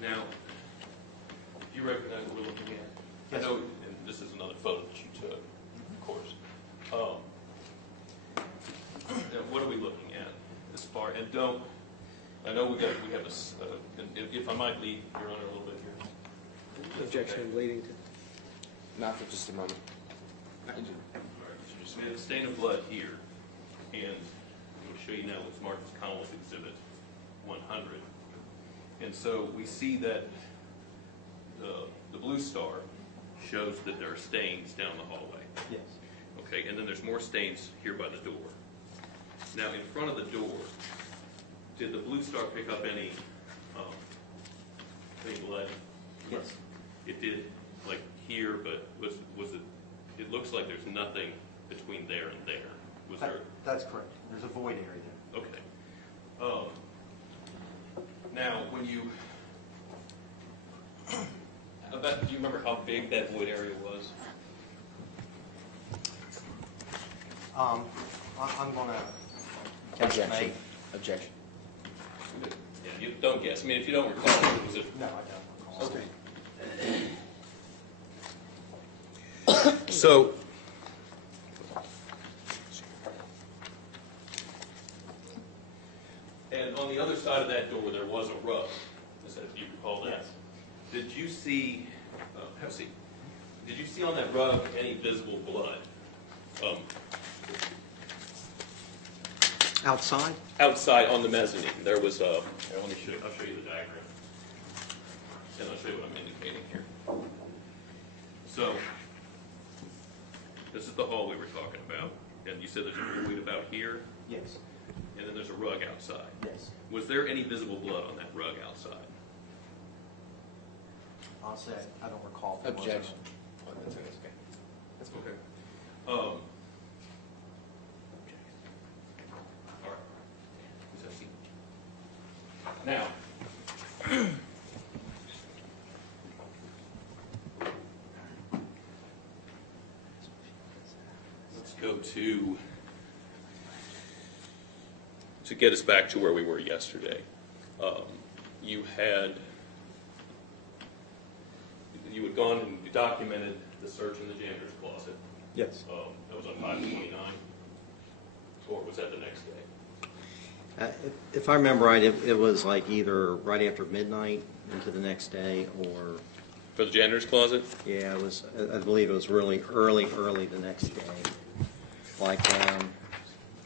Now, do you recognize what we're looking at? Yes. I know, and this is another photo that you took, of course. Now, what are we looking at as far? And don't. I know we have a. If I might lead Your Honor a little bit here. Objection leading to. Not for just a moment. All right, so we have a stain of blood here, and I'm going to show you now what's marked as Commonwealth Exhibit 100. And so we see that the blue star shows that there are stains down the hallway. Yes. Okay, and then there's more stains here by the door. Now, in front of the door, did the blue star pick up any blood? Yes. It did, like here, but was it? It looks like there's nothing between there and there. Was there? That's correct. There's a void area there. Okay. Now, when you do you remember how big that void area was? I'm going to Objection. Objection. Yeah, you don't guess. I mean, if you don't recall, was it? No, I don't recall. Okay. So, and on the other side of that door, there was a rug. Is that, if you recall that? Yes. Did you see? Have a seat. Did you see on that rug any visible blood? Outside? Outside on the mezzanine, there was a. Let me show you. I'll show you the diagram, and I'll show you what I'm indicating here. So, this is the hall we were talking about, and you said there's a void about here, Yes. and then there's a rug outside. Yes. Was there any visible blood on that rug outside? I'll say I don't recall. If it was or Objection. not. Oh, that's okay. That's okay. All right. Who's that seat? Now, let's go to get us back to where we were yesterday. You had gone and documented the search in the janitor's closet. Yes. That was on 5/29, or was that the next day? If I remember right, it was like either right after midnight into the next day, or For the janitor's closet? yeah, it was. I believe it was really early the next day. Like,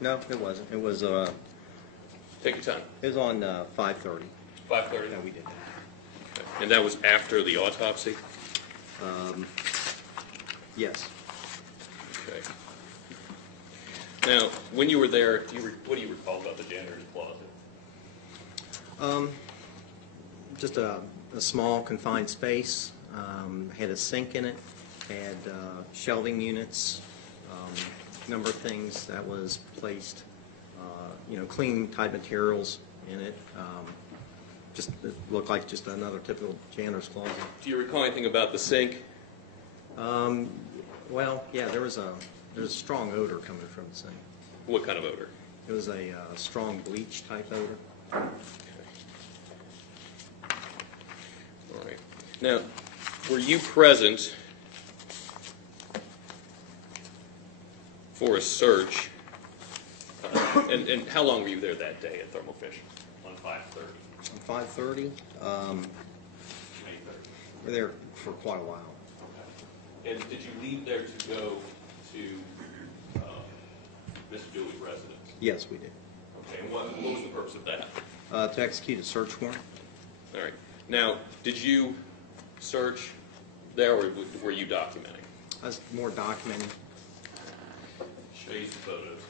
no, it wasn't. It was. Take your time. It was on 5:30. 5:30? that we did that. And that was after the autopsy? Yes. Okay. Now, when you were there, what do you recall about the janitor's closet? Just a small confined space. Had a sink in it. Had shelving units. Number of things that was placed. Clean type materials in it. Just it looked like just another typical janitor's closet. Do you recall anything about the sink? Well, yeah, there was a strong odor coming from the sink. What kind of odor? It was a strong bleach type odor. Okay. All right. Now, were you present for a search? And how long were you there that day at Thermo Fisher on 5/30? On 5:30, May 3rd. we were there for quite a while. Okay. And did you leave there to go to Mr. Dooley's residence? Yes, we did. Okay. And what was the purpose of that? To execute a search warrant. All right. Now, did you search there, or were you documenting? I was more documenting. Show you some photos.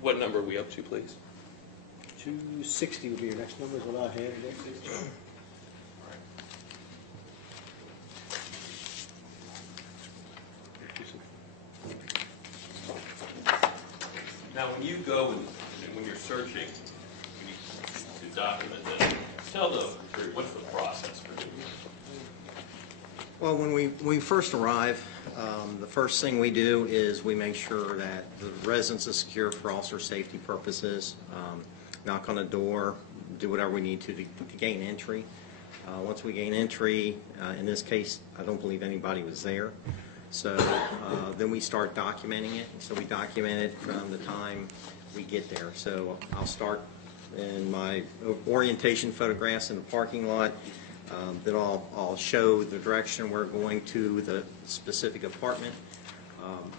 What number are we up to, please? 260 would be your next number, is what I had. Now, when you go and when you're searching, to document it, tell the jury what's the process for doing it. Well, when we first arrive, the first thing we do is we make sure that the residence is secure for officer safety purposes. Knock on the door, do whatever we need to gain entry. Once we gain entry, in this case, I don't believe anybody was there. So then we start documenting it. So we document it from the time we get there. So I'll start in my orientation photographs in the parking lot. Then I'll show the direction we're going to the specific apartment.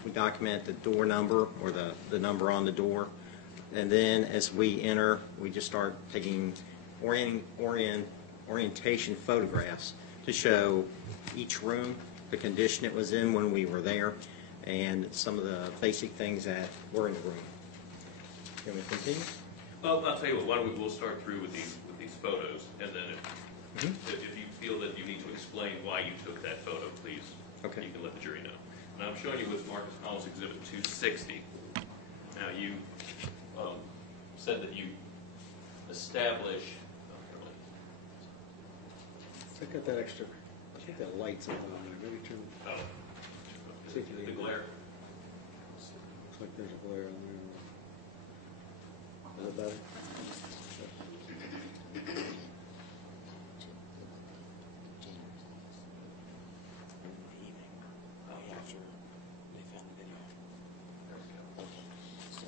We document the door number or the number on the door. And then as we enter, we just start taking orientation photographs to show each room, the condition it was in when we were there, and some of the basic things that were in the room. Can we continue? Well, I'll tell you what, why don't we'll start through with these photos, and then if you feel that you need to explain why you took that photo, please, Okay. you can let the jury know. And I'm showing you what's Marcus Collins Exhibit 260. Now, you said that you establish... Check out that extra, I think that light's up on there, maybe turn, the glare. looks like there's a glare on there. Is it better?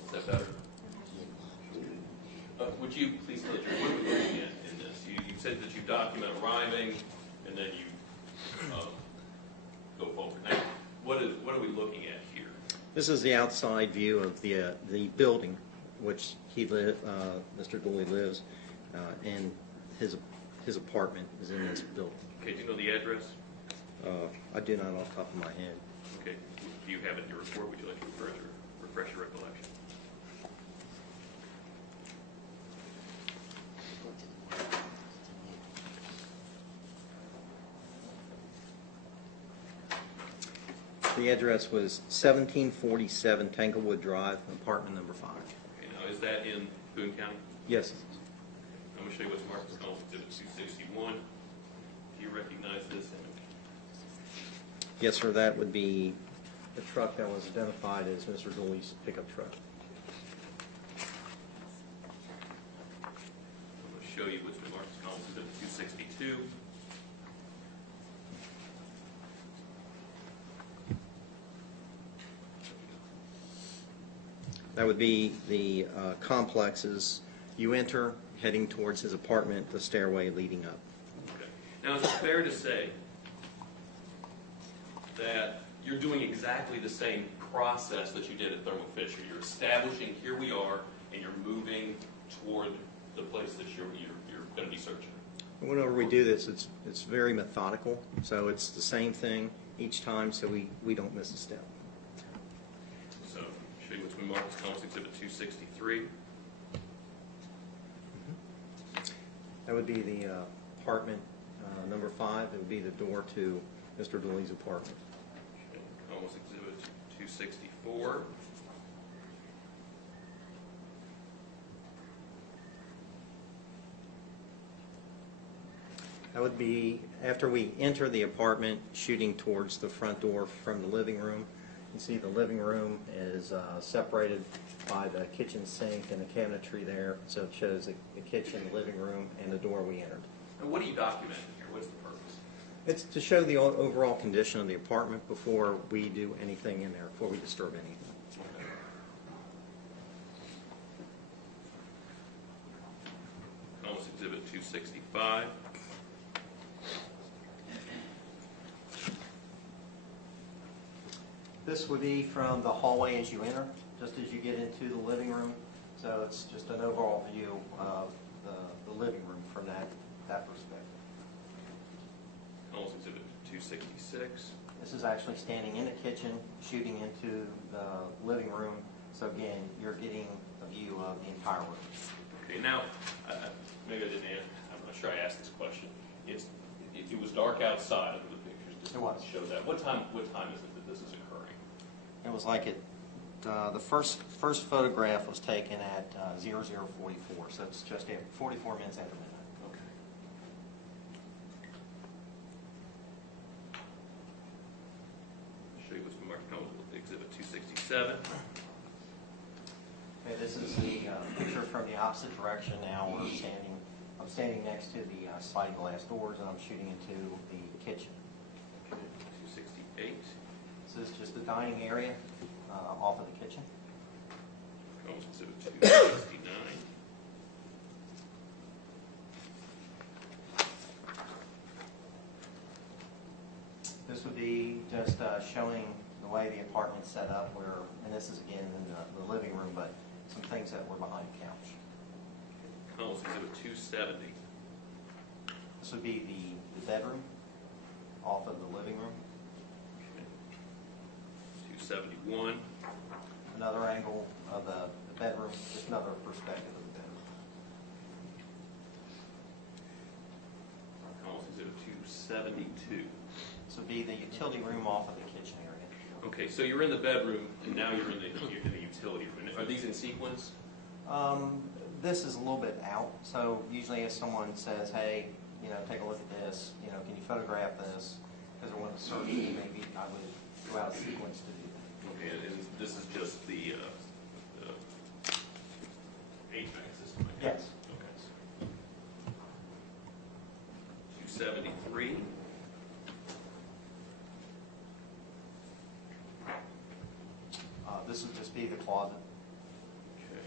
Is that better? Would you please tell the jury what are we looking at in this? You said that you document arriving, and then you go forward. Now, what are we looking at here? This is the outside view of the building, which Mr. Dooley lives, and his apartment is in this building. Okay, do you know the address? I do not off the top of my head. Okay, do you have it in your report? Would you like to refresh your recollection? The address was 1747 Tanglewood Drive, apartment number 5. Okay, now is that in Boone County? Yes. I'm going to show you what's Marcus Collins Exhibit 261. Do you recognize this image? Yes, sir. That would be the truck that was identified as Mr. Dooley's pickup truck. I'm going to show you what's Marcus Collins Exhibit 262. That would be the complexes. You enter, heading towards his apartment, the stairway leading up. Okay. Now, is it fair to say that you're doing exactly the same process that you did at Thermo Fisher? You're establishing, here we are, and you're moving toward the place that you're going to be searching. Whenever we do this, it's very methodical. So it's the same thing each time, so we don't miss a step. So, show you what's been Marcus Collins Exhibit 263. That would be the apartment number 5. It would be the door to Mr. Dooley's apartment. Okay. Collins Exhibit 264. That would be after we enter the apartment, shooting towards the front door from the living room. You see the living room is separated by the kitchen sink and the cabinetry there, so it shows the kitchen, the living room, and the door we entered. And what are you documenting here? What's the purpose? It's to show the overall condition of the apartment before we do anything in there, before we disturb anything. Collins Exhibit 265. This would be from the hallway as you enter, just as you get into the living room. So it's just an overall view of the living room from that perspective. Collins Exhibit 266. This is actually standing in the kitchen, shooting into the living room. So again, you're getting a view of the entire room. Okay, now, maybe I didn't answer. I'm not sure I asked this question. It was dark outside of the pictures. Just It was. show that. What time is it that this is occurring? It was like the first photograph was taken at 0044, so it's just 44 minutes after midnight. Okay. Mark Cohen with Exhibit 267. Okay, this is the picture from the opposite direction. Now I'm standing next to the sliding glass doors, and I'm shooting into the kitchen. 268. This is just the dining area off of the kitchen. Cohen's Exhibit 269. This would be just showing the way the apartment's set up, where, and this is again in the living room, but some things that were behind the couch. Cohen's Exhibit 270. This would be the bedroom off of the living room. 271. Another angle of the bedroom, just another perspective of the bedroom. Cohen's Exhibit 272. This would be the utility room off of the kitchen area. Okay, so you're in the bedroom, and now you're in the utility room. Are these in sequence? This is a little bit out, so usually if someone says, hey, take a look at this, can you photograph this, because they want to search, maybe I would go out of sequence to do that. Okay, and this is just the HVAC system, I guess? Yes. Okay. 273. This would just be the closet. Okay.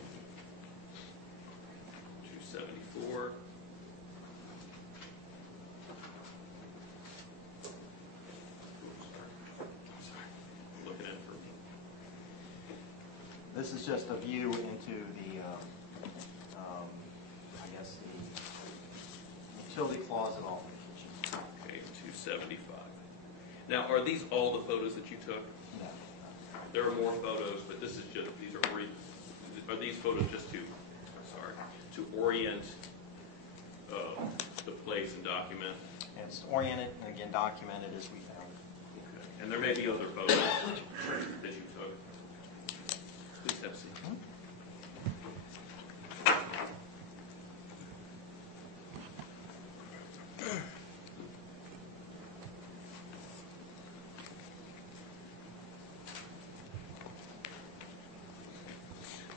274. Sorry. I'm looking at it for This is just a view into the, I guess, the utility closet off the kitchen. okay, 275. Now, are these all the photos that you took? No. There are more photos, but this is just, are these photos just to orient the place and document? And it's oriented and again documented as we found. Okay. And there may be other photos that you took. Please have a seat.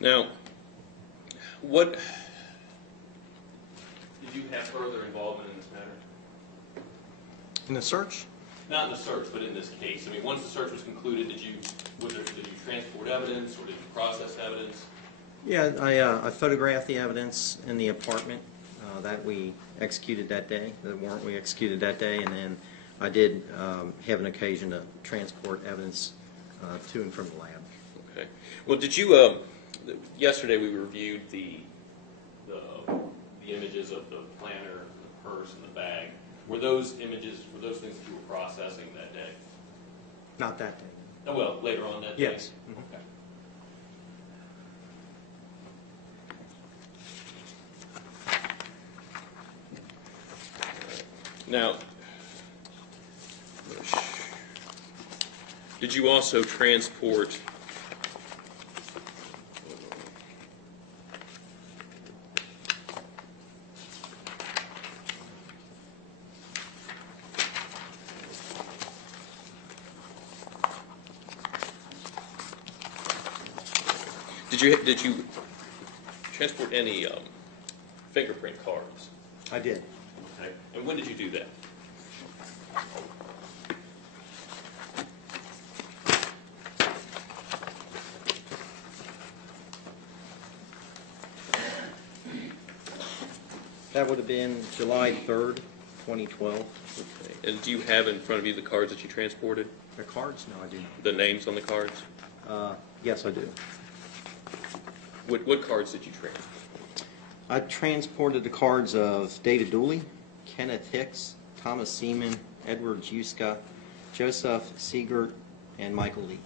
Now, what did you have further involvement in this matter? In the search? Not in the search, but in this case. I mean, once the search was concluded, did you transport evidence or did you process evidence? Yeah, I photographed the evidence in the apartment that we executed that day, the warrant we executed that day, and then I did have an occasion to transport evidence to and from the lab. Okay. Well, did you? Yesterday we reviewed the images of the planner, the purse, and the bag. Were those things that you were processing that day? Not that day. Oh, well, later on that day? Yes. Mm-hmm. Okay. Now, did you also transport Did you transport any fingerprint cards? I did. Okay. And when did you do that? That would have been July 3rd, 2012. Okay. And do you have in front of you the cards that you transported? The cards? No, I do not. The names on the cards? Yes, I do. What cards did you transport? I transported the cards of Data Dooley, Kenneth Hicks, Thomas Seaman, Edward Juska, Joseph Siegert, and Michael Lee.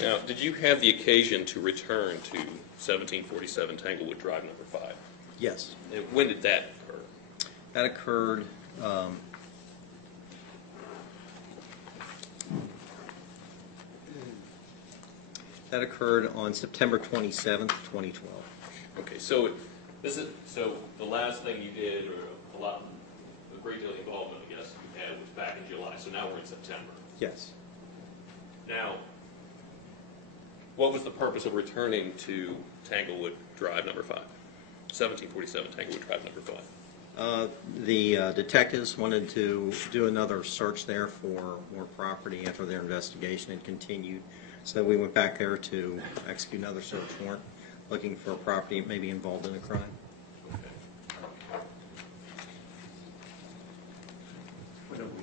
Now, did you have the occasion to return to 1747 Tanglewood Drive, number 5? Yes. And when did that occur? That occurred on September 27th, 2012. Okay, so So the last thing you did, or a great deal of involvement, I guess, you had was back in July. So now we're in September. Yes. Now, what was the purpose of returning to Tanglewood Drive number 5? 1747 Tanglewood Drive number 5. The detectives wanted to do another search there for more property after their investigation had continued. So we went back there to execute another search warrant, looking for a property maybe involved in a crime. Okay. What number?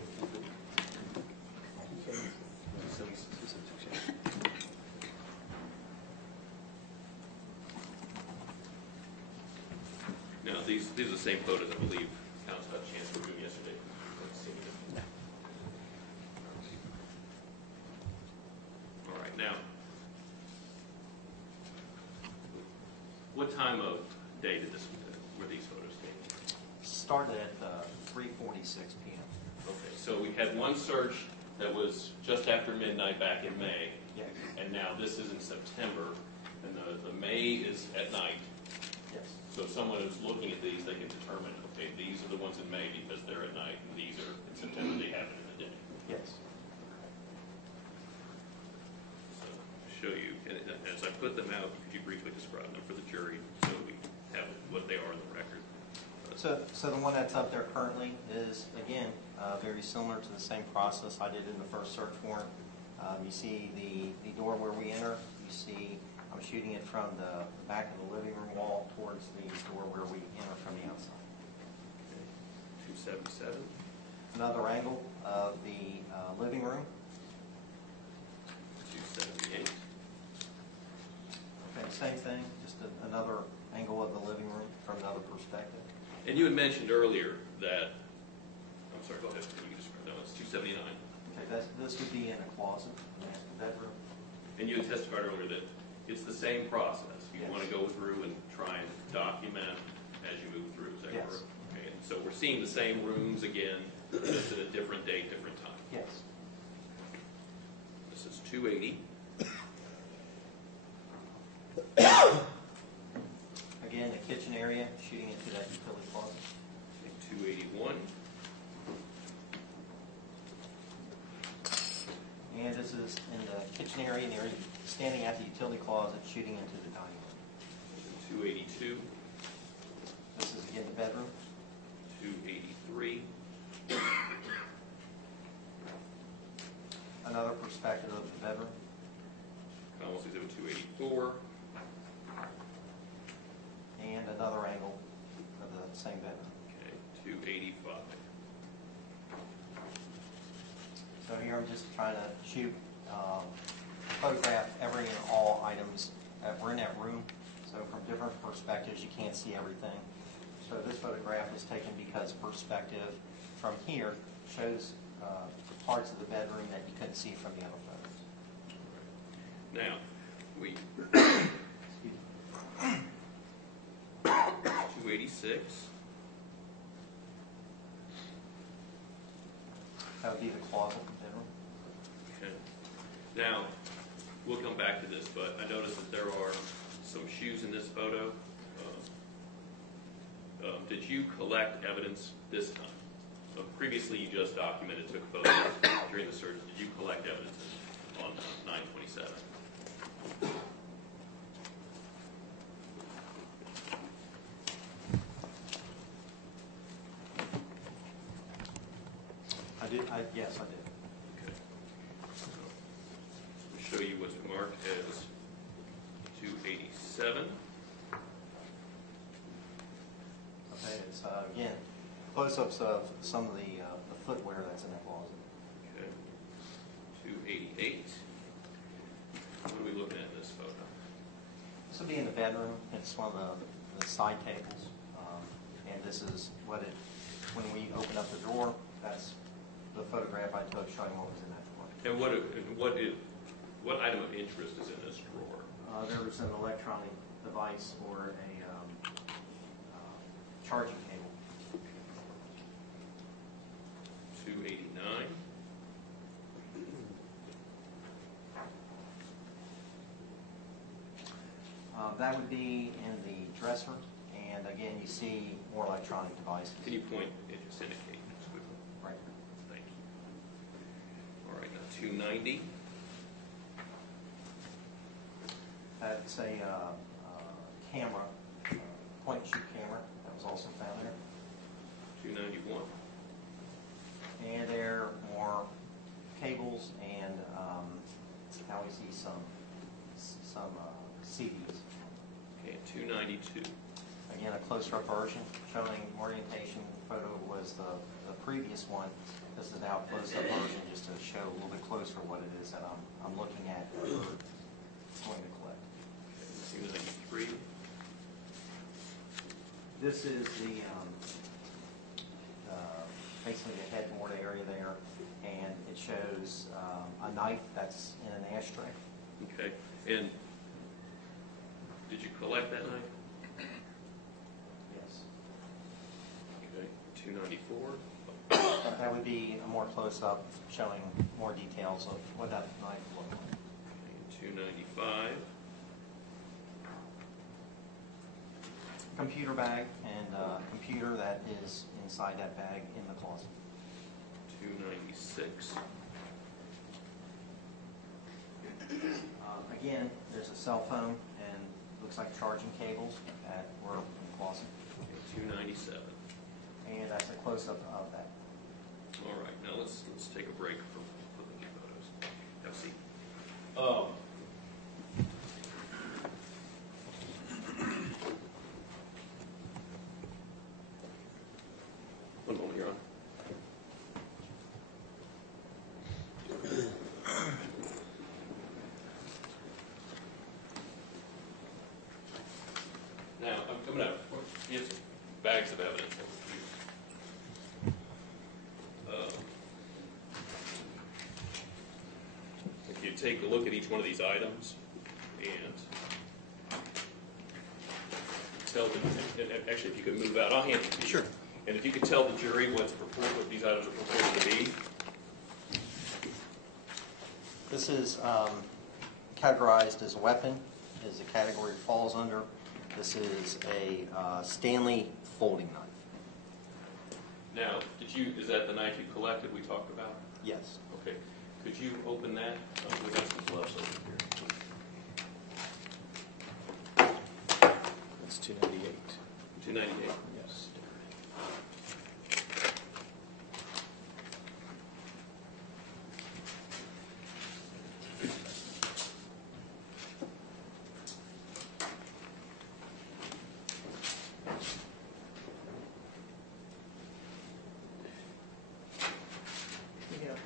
Now, these are the same photos I believe Council had a chance to review yesterday. All right, now, what time of day were these photos taken? Started at 3:46 p.m. Okay, so we had one search that was just after midnight back in May, Yes. and now this is in September, and the May is at night. Yes. So if someone is looking at these, they can determine, okay, these are the ones in May because they're at night, and these are in September, they happen in the day. Yes. So show you, and as I put them out, could you briefly describe them for the jury so we have what they are in the record? So the one that's up there currently is, again, very similar to the same process I did in the first search warrant. You see the door where we enter. You see I'm shooting it from the back of the living room wall towards the door where we enter from the outside. Okay. 277. Another angle of the living room. 278. Okay, same thing, just another angle of the living room from another perspective. And you had mentioned earlier that, I'm sorry, go ahead. You describe that. It's 279. Okay, this would be in a closet, the master bedroom. And you had testified earlier that it's the same process. You Yes. want to go through and try and document as you move through. Is that Yes. correct? Okay. And so we're seeing the same rooms again, just at a different date, different time. Yes. This is 280. Again, the kitchen area, shooting into that utility closet. 281. And this is in the kitchen area, and you're standing at the utility closet, shooting into the dining room. 282. This is again the bedroom. 283. Another perspective of the bedroom. Commonwealth Exhibit 284. And another angle of the same bedroom. Okay. 285. So here I'm just trying to shoot, photograph every and all items that were in that room. So from different perspectives, you can't see everything. So this photograph is taken because perspective from here shows parts of the bedroom that you couldn't see from the other photos. Now, we Excuse me. 286. That would be the closet bedroom. Okay. Now, we'll come back to this, but I noticed that there are some shoes in this photo. Did you collect evidence this time? Previously, you just documented, took photos during the search. Did you collect evidence on 927? Yes, I did. Okay. So, we'll show you what's marked as 287. Okay, it's again close-ups of some of the footwear that's in that closet. Okay. 288. What are we looking at in this photo? This will be in the bedroom. It's one of the side tables, and this is what it. When we open up the drawer, that's the photograph I took showing what was in that drawer. And what item of interest is in this drawer? There was an electronic device or a charging cable. 289. That would be in the dresser, and And again, you see more electronic devices. Can you point and just indicate just quickly? Right. Thank you. All right, now 290. That's a camera, point-and-shoot camera that was also found there. 291. And there are more cables and now we see some CDs. Okay, 292. Again, a closer-up version showing orientation photo was the previous one. This is now a close-up version just to show a little bit closer what it is that I'm looking at or going to collect. Okay, 293. This is the basically the headboard area there, and it shows a knife that's in an ashtray. Okay, and did you collect that knife? Yes. Okay, 294. That would be a more close-up showing more details of what that knife looked like. Okay, 295. Computer bag and computer that is inside that bag in the closet. 296. Again, there's a cell phone and looks like charging cables that were in the closet. Okay, 297. And that's a close-up of that. All right, now let's take a break from looking at photos. Have a seat. One moment, Your Honor. Now, I'm coming out. Here's bags of evidence that was used. If you take a look at each one of these items and tell them, and actually, if you could move out, I'll hand it to you. Sure. And if you could tell the jury what these items are purported to be. This is categorized as a weapon, is the category it falls under. This is a Stanley folding knife. Now, is that the knife you collected we talked about? Yes. Okay. Could you open that? We got some gloves over here. That's 298. 298. Yes.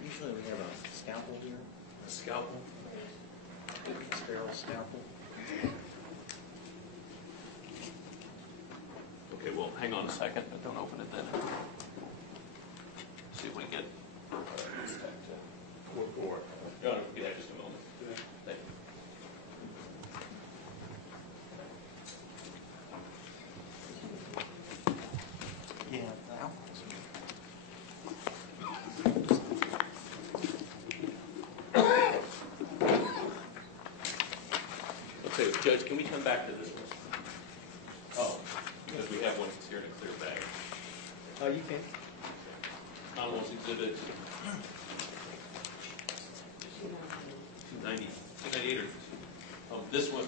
Usually we have a scalpel here, A scalpel. a sterile scalpel. Okay, well, hang on a second, but don't open it then. See if we can get this back to or no, give that just a moment. Thank you. Yeah, now. Okay, Judge, can we come back to this one? Oh, because we have one here in a clear bag. Oh, you can. Commonwealth's Exhibit 290, 298 or this one?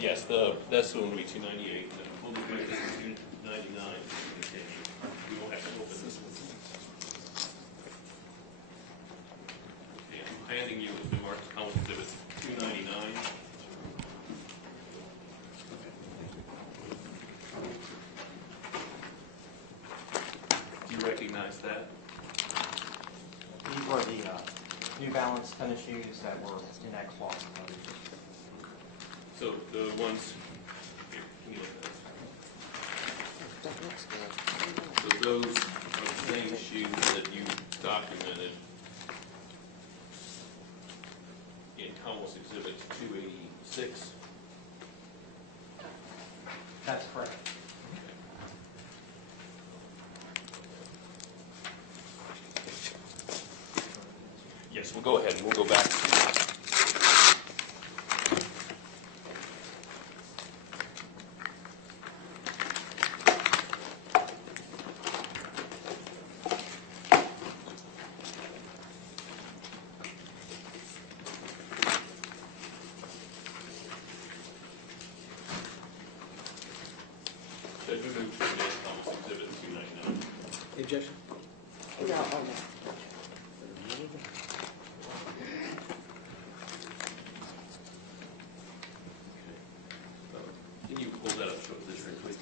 Yes, that's the one will be 298. We'll move back to 299. We won't have to open this one. Okay, I'm handing you the marked Commonwealth Exhibit 299. Do you recognize that? These were the New Balance tennis shoes that were in that closet. So the ones, here, can you look at those? So those are the same shoes that you documented in Commonwealth Exhibit 286. That's correct. Yes, we'll go ahead and we'll go back. Judge, we move to remand Commonwealth Exhibit 299. Any objection? No, oh no. Can you pull that up, show us this real quick?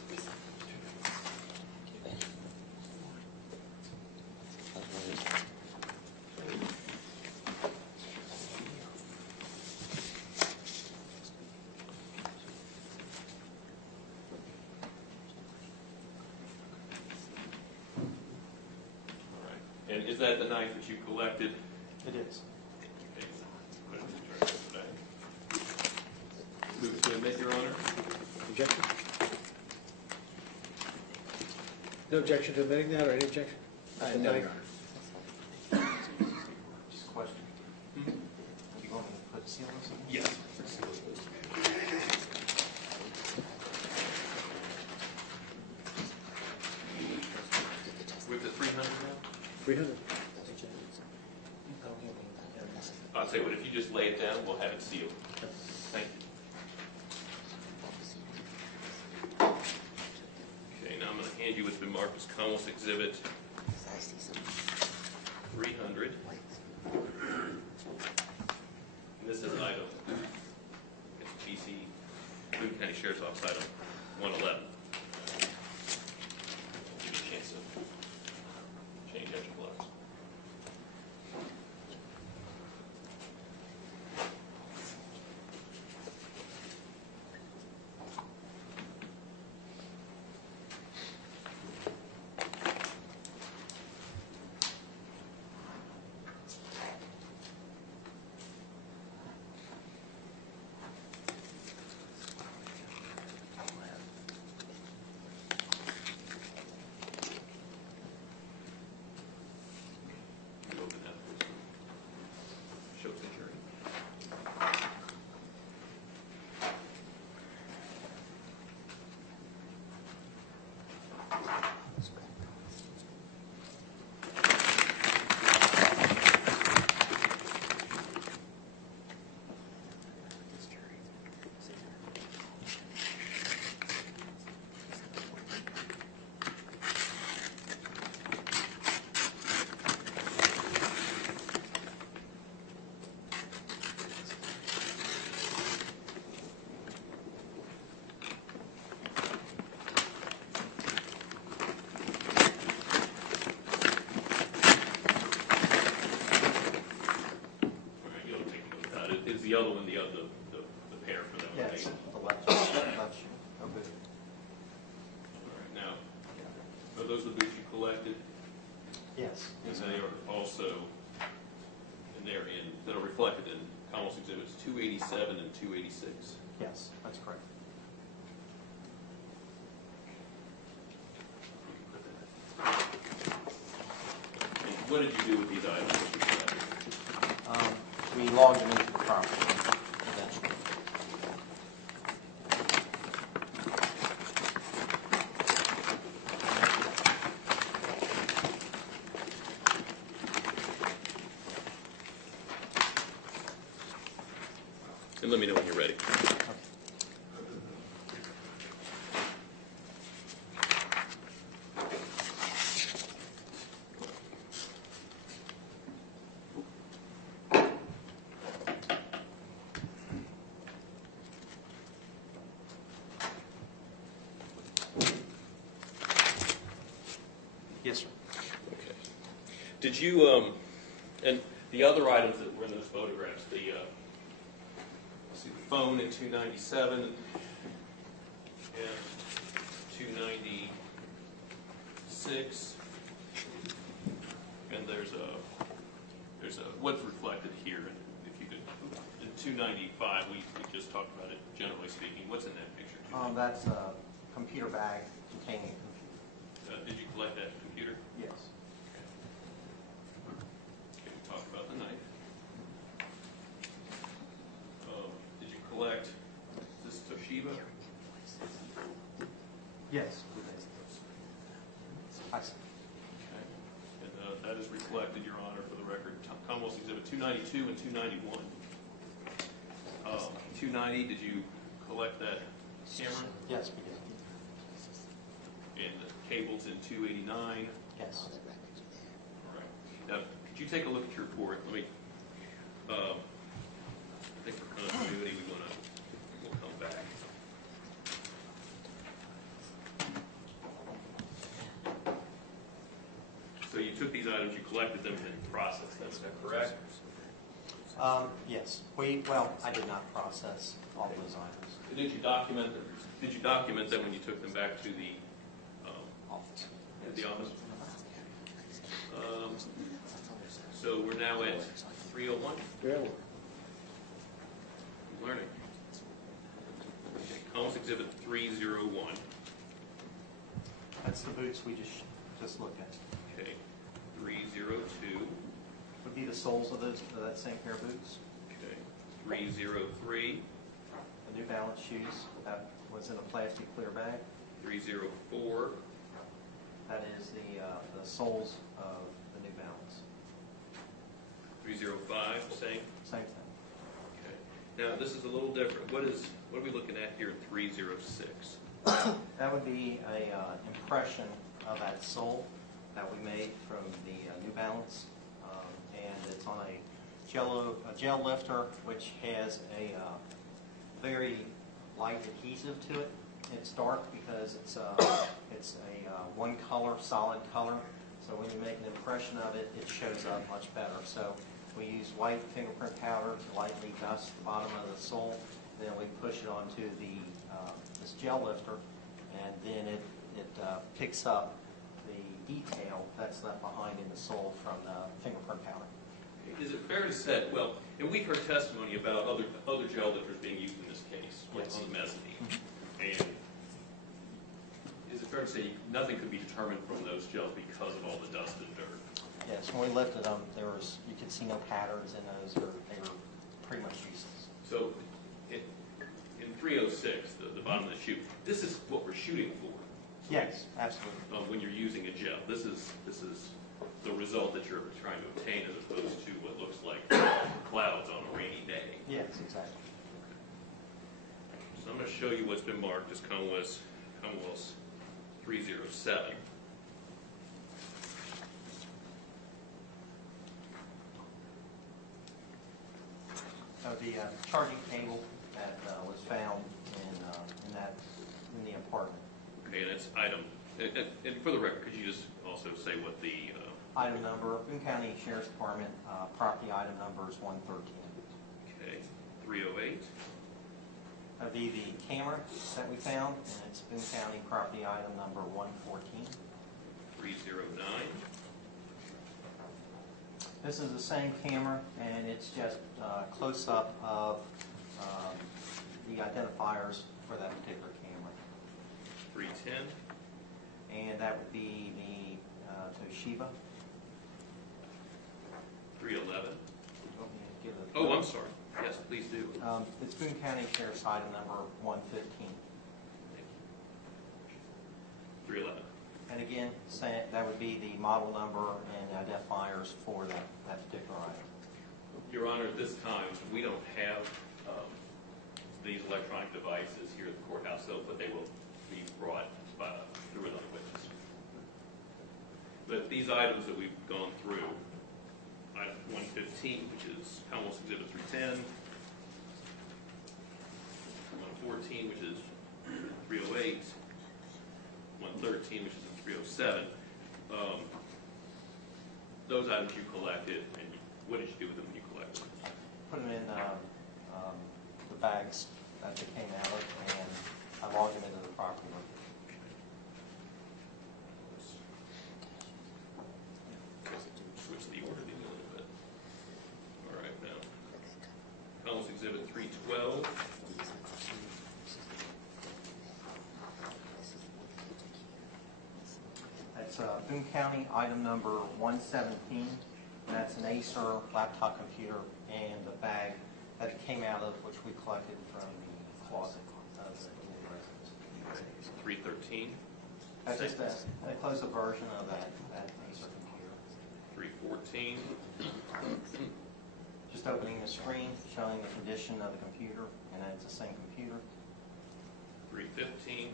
All right. And is that the knife that you collected? It is. Move to admit, Your Honor. Objection? No objection to admitting that, or any objection? No, The Your knife? Honor. Just a question. Do you want me to put a seal on something? Yes. With the 300 now? 300. I'll say, but if you just lay it down, we'll have it sealed. Thank you. Okay, now I'm going to hand you what's been marked as Commonwealth Exhibit 300. And this is item, it's PC, Boone County Sheriff's Office item 111. Give you a chance to change out your gloves. Open that, please. Show the jury. All right, you'll take a look at it. Is the other one the pair for them? Yes, right? the left shoe. Oh, good. All right, now, are those the boots you collected? Yes. And they are also, that are reflected in Commonwealth Exhibits 287 and 286. Yes, that's correct. And what did you do with these items that you collected? We logged them into the property eventually. And let me know when you're ready. Yes, sir. Okay. Did you, and the other items that were in those photographs, let's see, the phone in 297 and 296, and there's what's reflected here, and if you could, in 295, we just talked about it, generally speaking. What's in that picture? That's a computer bag containing a computer. Did you collect that computer? Yes. Okay, we talked about the knife. Did you collect this Toshiba? Yes. I see. Okay. And that is reflected, Your Honor, for the record, Commonwealth Exhibit 292 and 291. 290, did you collect that camera? Yes, we did. And the cable's in 289. Yes. All right. Now, could you take a look at your report? Let me, I think for continuity, we'll come back. So you took these items, you collected them, and processed them, is that correct? Yes. I did not process all those items. Did you document them? Did you document them when you took them back to the Office. the office? So we're now at 301. Really? Learning. Okay, Columns Exhibit 301. That's the boots we just looked at. Okay, 302. Would be the soles of that same pair of boots. Okay, 303. The New Balance shoes that was in a plastic clear bag. 304. That is the soles of the New Balance. 305. Same. Same thing. Okay. Now this is a little different. What are we looking at here in 306? That would be a impression of that sole that we made from the New Balance, and it's on a gel lifter, which has a very light adhesive to it. It's dark because it's a one color, solid color. So when you make an impression of it, it shows up much better. So we use white fingerprint powder to lightly dust the bottom of the sole. Then we push it onto this gel lifter, and then it picks up the detail that's left behind in the sole from the fingerprint powder. Is it fair to say, well, and we heard testimony about other gel lifters being used in this case, like Yes. on the mezzanine. And is it fair to say nothing could be determined from those gels because of all the dust and dirt? Yes, when we lifted them, you could see no patterns in those, or they were pretty much useless. So in 306, the bottom of the shoe, this is what we're shooting for. Yes, absolutely. When you're using a gel, this is the result that you're trying to obtain, as opposed to what looks like clouds on a rainy day. Yes, exactly. So I'm going to show you what's been marked as Commonwealth's 307. So the charging cable that was found in the apartment. Okay, and it's item, and for the record, could you just also say what the, Item number, Boone County Sheriff's Department, property item number is 113. okay, 308, That'd be the camera that we found, and it's Boone County property item number 114. 309, This is the same camera, and it's just close-up of the identifiers for that particular camera. 310, And that would be the Toshiba. 311. Want me to give it- Oh, I'm sorry. Yes, please do. It's Boone County Sheriff's item number 115. 311. And again, that would be the model number and identifiers for that particular item. Your Honor, at this time, we don't have these electronic devices here at the courthouse, but they will be brought through another witness. But these items that we've gone through, item 115, which is Commonwealth's Exhibit 310, 114, which is 308, 113, which is in 307, those items you collected, and what did you do with them when you collected them? Put them in the bags that they came out of, and I logged them into the property room. Switch the order a little bit. All right, now, Commonwealth's Exhibit 312. That's Boone County item number 117. And that's an Acer laptop computer and the bag that it came out of, which we collected from the closet of the residence. 313. That's just a close-up version of that Acer computer. 314. Just opening the screen, showing the condition of the computer, and then it's the same computer. 315.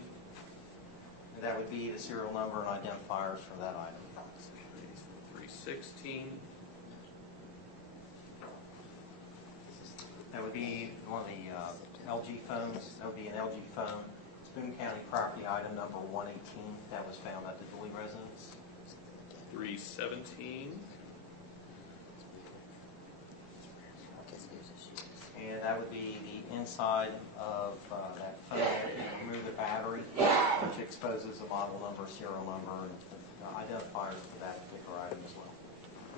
And that would be the serial number and identifiers for that item. 316. That would be one of the LG phones. That would be an LG phone. Boone County property item number 118 that was found at the Dooley residence. 317. And that would be the inside of that phone. You remove the battery, which exposes the model number, serial number, and the identifiers for that particular item as well.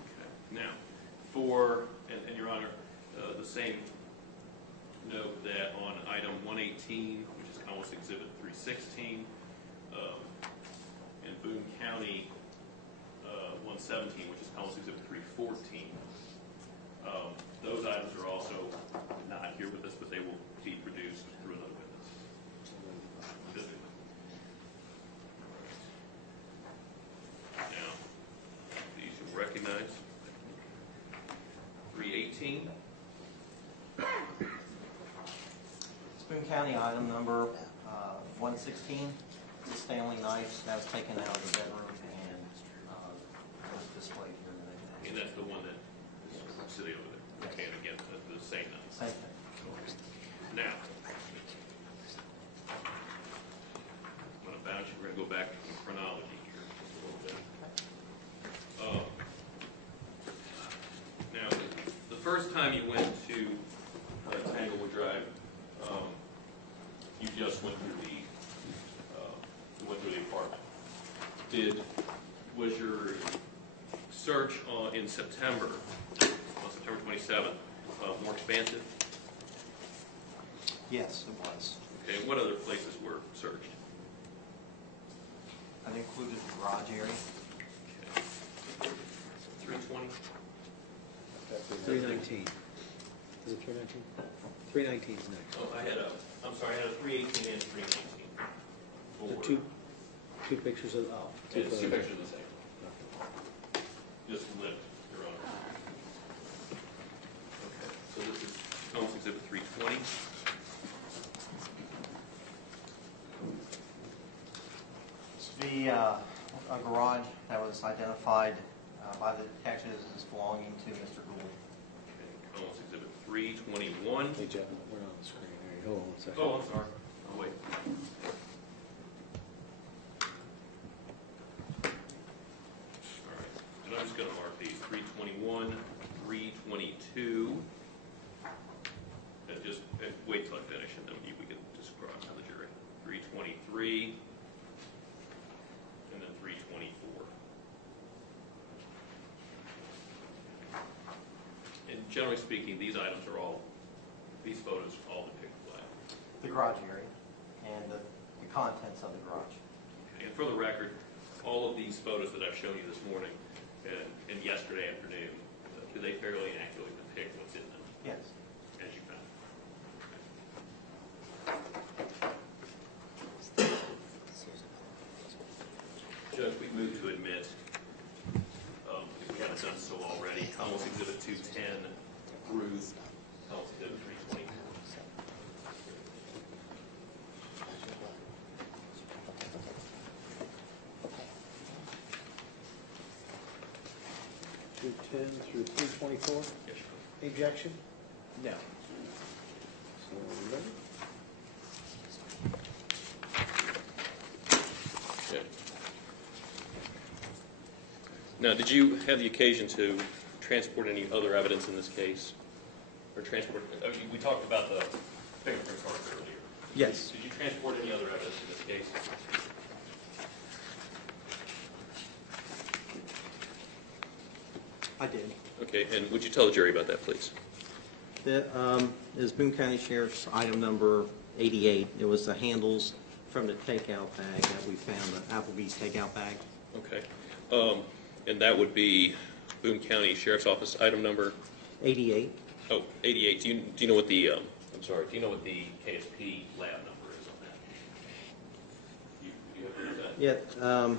Okay. Now, for, and Your Honor, the same note that on item 118, which is Commonwealth Exhibit 316, and Boone County 117, which is Commonwealth Exhibit 314, those items are also not here with us, but they will be produced through another witness. Now, these you'll recognize. 318. Boone County item number 116, the Stanley knife that was taken out of the bedroom and was displayed here today. And that's the one that is sitting over there. Okay, and again, the same number. Same thing. Now, I'm going to bounce you. We're going to go back to chronology here just a little bit. Now, the first time you went to Tanglewood Drive, you just went through the apartment. Was your search in September, on September 27th, more expansive? Yes, it was. Okay, what other places were searched? That included the garage area. Okay. 320? 319. Is it 319? 319 is next. Oh, I had a 318 and 319. The two pictures of, Two pictures of the same. Just flipped, Your Honor. Okay, so this is Commonwealth Exhibit 320. A garage that was identified by the detectives as belonging to Mr. Dooley. Okay, Commonwealth Exhibit 321. Hey, Jeff, we're not on the screen here. Hold on one second. Oh, I'm sorry. Oh, wait. All right, and I'm just going to mark these 321, 322. And wait till I finish, and then we can describe to the jury. 323, and then 324. And generally speaking, these photos all depict black. The garage area and the contents of the garage. And for the record, all of these photos that I've shown you this morning and yesterday afternoon, do they fairly accurately depict what's in them, Yes. as you found? Judge, we move to admit, if we haven't done so already, Commonwealth Exhibit 210 through Commonwealth Exhibit 320. Through 10 through 324. Yes, sir. Objection? No. So, ready? Okay. Now, did you have the occasion to transport any other evidence in this case? Or transport, we talked about the fingerprint cards earlier. Yes. Did you transport any other evidence in this case? I did. Okay, and would you tell the jury about that, please? That is Boone County Sheriff's item number 88. It was the handles from the takeout bag that we found, the Applebee's takeout bag. Okay. And that would be Boone County Sheriff's Office item number? 88. Oh, 88. Do you know what the, I'm sorry, do you know what the KSP lab number is on that? Do you have that? Yeah.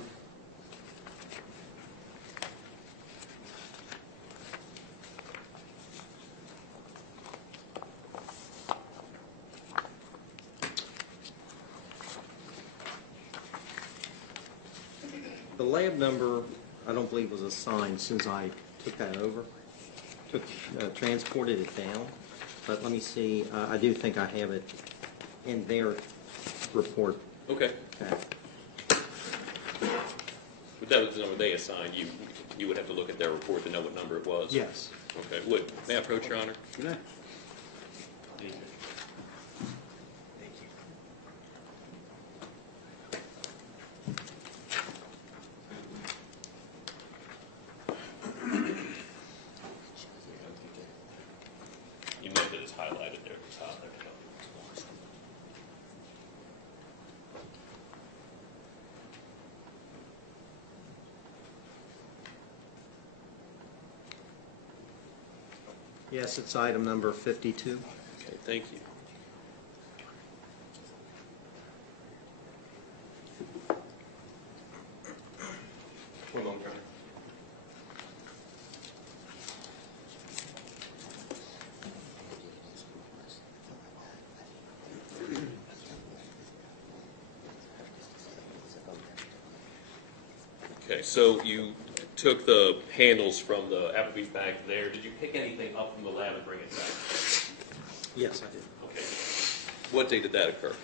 The lab number, I don't believe was assigned since I took that over, transported it down. But let me see, I do think I have it in their report. Okay. Okay. But that was the number they assigned. You would have to look at their report to know what number it was? Yes. Okay. May I approach, Your Honor? Yeah. Thank you. You note that it's highlighted there at the top. There we go. Yes, it's item number 52. Okay, thank you. One moment, Your Honor. Okay, so you took the handles from the Applebee's bag there. Did you pick anything up from the lab and bring it back? Yes, I did. Okay. What date did that occur?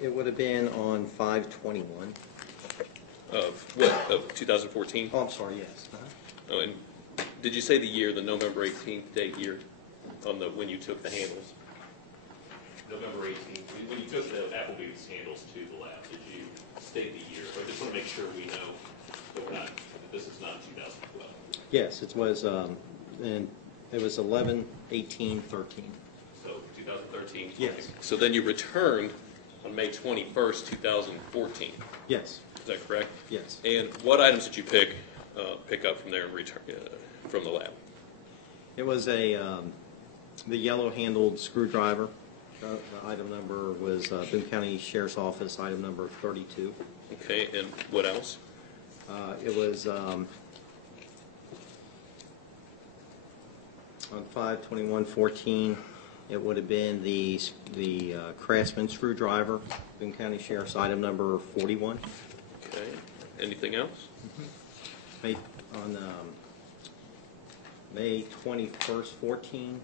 It would have been on 5/21. Of what? Of 2014? Oh, I'm sorry, yes. Oh, and did you say the year, the November 18th date year, on the when you took the handles? November 18th. When you took the Applebee's handles to the lab, did you state the year? I just want to make sure we know that we're not. That this is not 2012. Yes, it was, and it was 11/18/13. So 2013. Yes. So then you returned on May 21st, 2014. Yes, Is that correct? yes. And what items did you pick up from there and return from the lab? It was the yellow-handled screwdriver. The item number was Boone County Sheriff's Office, item number 32. Okay, and what else? It was on 5/21/14. It would have been the Craftsman screwdriver, Boone County Sheriff's item number 41. Okay, anything else? On May 21st, 14,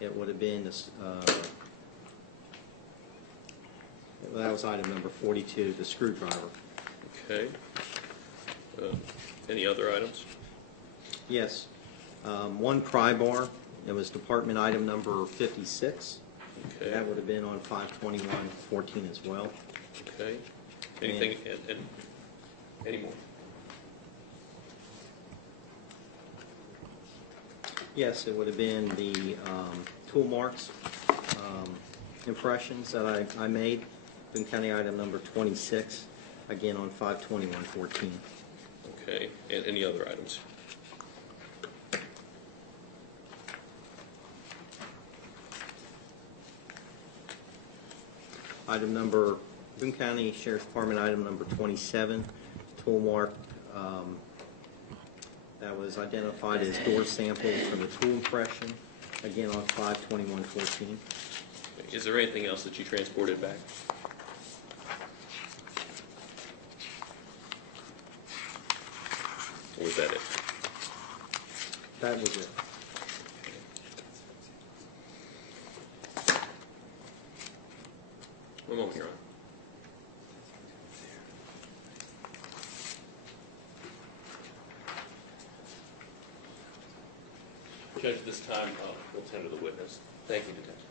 it would have been this. That was item number 42, the screwdriver. Okay. Any other items? Yes. One pry bar. It was department item number 56. Okay. That would have been on 5/21/14 as well. Okay. Anything? And any more? Yes, it would have been the tool marks impressions that I made. Boone County item number 26, again on 5/21/14. Okay. And any other items? Item number, Boone County Sheriff's Department item number 27, tool mark that was identified as door sample for the tool impression, again on 5/21/14. Is there anything else that you transported back? Or was that it? That was it. One moment, Your Honor. Judge, this time we'll tender the witness. Thank you, Detective.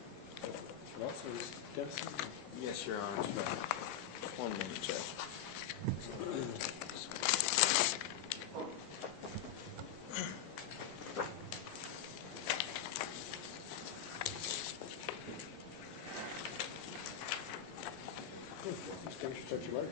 Officers, Dempsey? Yes, Your Honor. 1 minute, Judge. Start your light.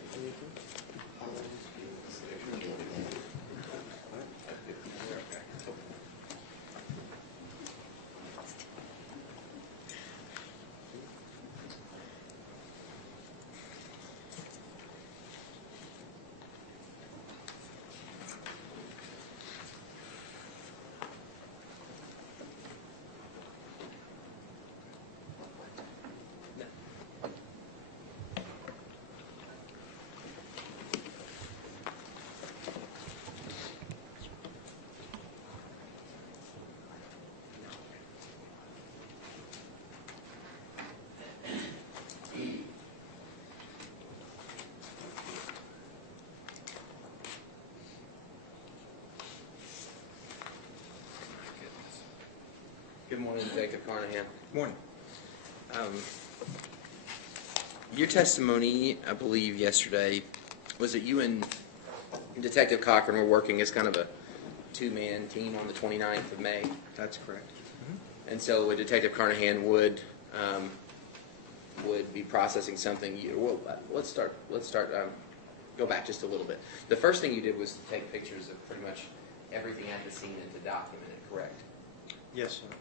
Good morning, Detective Carnahan. Morning. Your testimony, I believe, yesterday was that you and Detective Cochran were working as kind of a two-man team on the 29th of May. That's correct. And so Detective Carnahan would be processing something. Well, let's start. Go back just a little bit. The first thing you did was to take pictures of pretty much everything at the scene and to document it, correct? Yes, sir.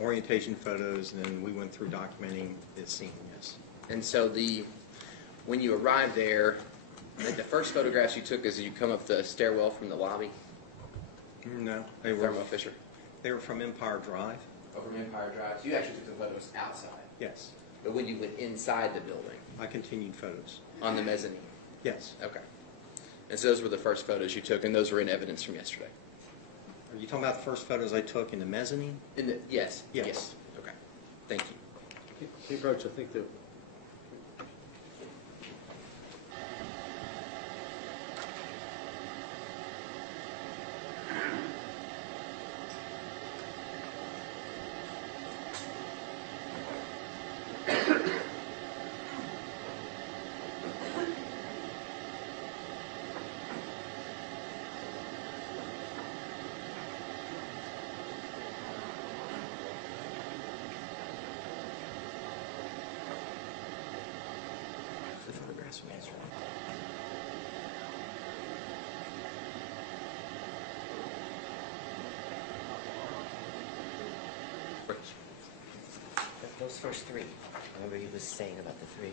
Orientation photos, and then we went through documenting the scene, yes. And so when you arrived there, I think the first photographs you took as you come up the stairwell from the lobby. No, they Thermo Fisher. They were from Empire Drive. Over Empire Drive. So you actually took the photos outside. Yes. But when you went inside the building, I continued photos. on the mezzanine. Yes. Okay. And so those were the first photos you took, and those were in evidence from yesterday. Are you talking about the first photos I took in the mezzanine? Yes. Yes. Okay. Thank you. He approached, I think, the The photographs from yesterday. Those first three. Remember he was saying about the three.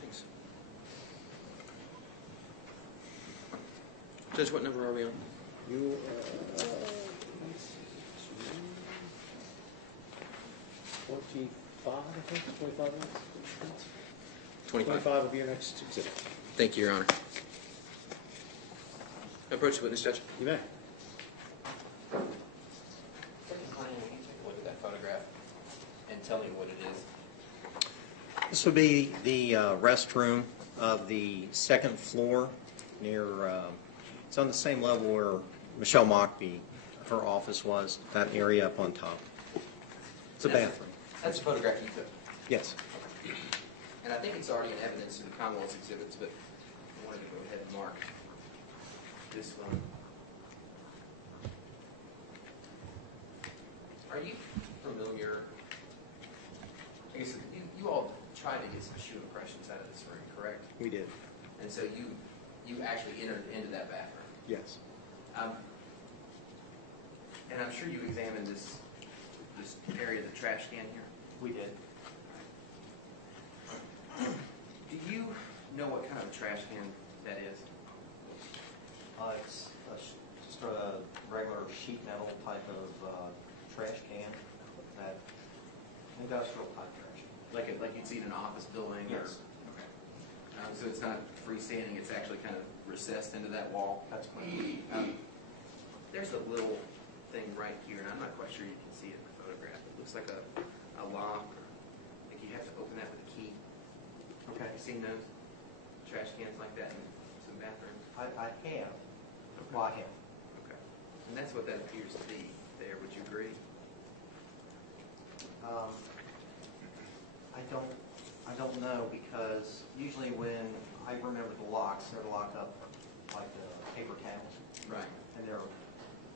Thanks. Judge, what number are we on? you. 25, I think. 25 minutes. 25. 25 will be your next exhibit. Thank you, Your Honor. Approach the witness, Judge. You may. Look at that photograph and tell me what it is. This would be the restroom of the second floor near, it's on the same level where Michelle Mockbee, her office was, that area up on top. It's a bathroom. That's a photograph you took. Yes. And I think it's already in evidence in the Commonwealth's exhibits, but I wanted to go ahead and mark this one. Are you familiar? I guess you all tried to get some shoe impressions out of this room, correct? We did. And so you actually entered into that bathroom. Yes. And I'm sure you examined this area of the trash can here. We did. Do you know what kind of a trash can that is? It's just a regular sheet metal type of trash can, that industrial type trash. Like you'd see in an office building? Yes. Or, okay. So it's not freestanding, it's actually kind of recessed into that wall? That's correct. There's a little thing right here, and I'm not quite sure you can see it in the photograph. It looks like a lock. Like you have to open that with a key. Okay. Have you seen those trash cans like that in some bathrooms? I have. Well, I have. Okay. And that's what that appears to be there. Would you agree? I don't know, because usually when I remember the locks, they're locked up like paper towels, Right. and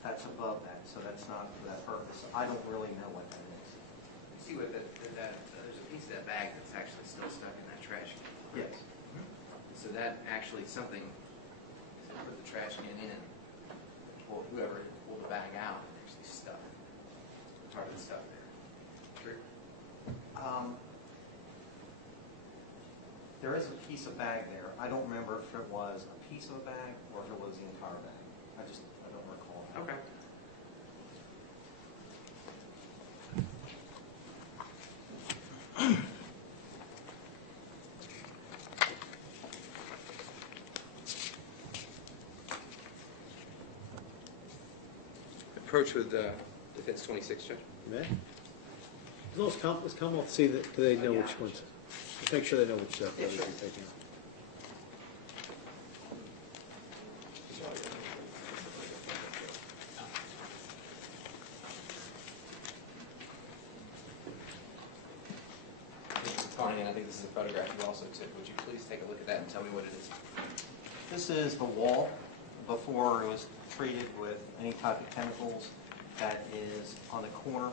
that's above that, so that's not for that purpose. I don't really know what that is. See what there's a piece of that bag that's actually still stuck in that trash can. Yes. So that actually something, so put the trash can in, or whoever pulled the bag out and actually stuck part of the stuff there. True? There is a piece of bag there. I don't remember if it was a piece of a bag or if it was the entire bag. I don't recall that. Okay. approach with defense 26, Judge? May? Let's come off, see that, do they know which ones? Let's make sure they know which stuff they're taking. Carnahan, I think this is a photograph you also took. Would you please take a look at that and tell me what it is? This is the wall before it was treated with any type of chemicals that is on the corner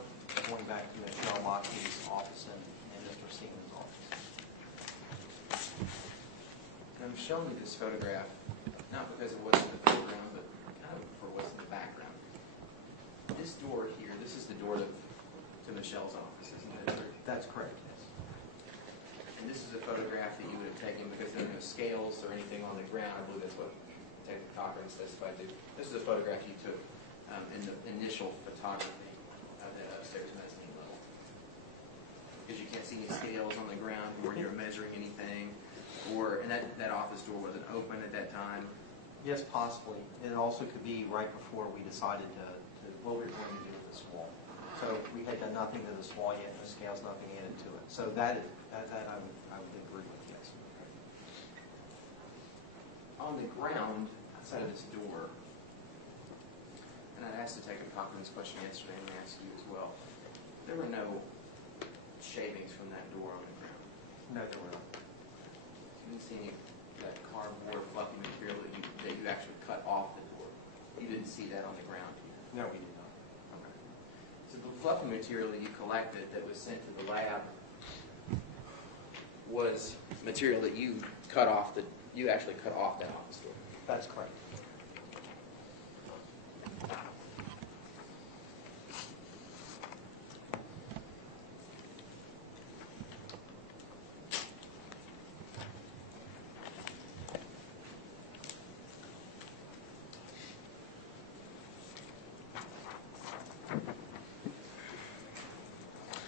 going back to Michelle Lockheed's office and Mr. Seaman's office. Now, show me this photograph, not because it wasn't in the foreground, but kind of for what's in the background. This door here, this is the door to Michelle's office, isn't it? That's correct, yes. And this is a photograph that you would have taken because there are no scales or anything on the ground. I believe that's what Detective Cochran testified to. This is a photograph you took in the initial photography of that upstairs mezzanine level. Because you can't see any scales on the ground where you're measuring anything, and that office door wasn't open at that time. Yes, possibly. It also could be right before we decided to what we were going to do with this wall. So we had done nothing to this wall yet, no scales, nothing added to it. So that I would agree with, yes. On the ground outside of this door, and I'd asked Detective Cochran's question yesterday, and I asked you as well. There were no shavings from that door on the ground. No, there were not. You didn't see any that cardboard fluffy material that you actually cut off the door. You didn't see that on the ground either. No, we did not. Okay. So the fluffy material that you collected that was sent to the lab was material that you cut off you actually cut off that office door. That's correct.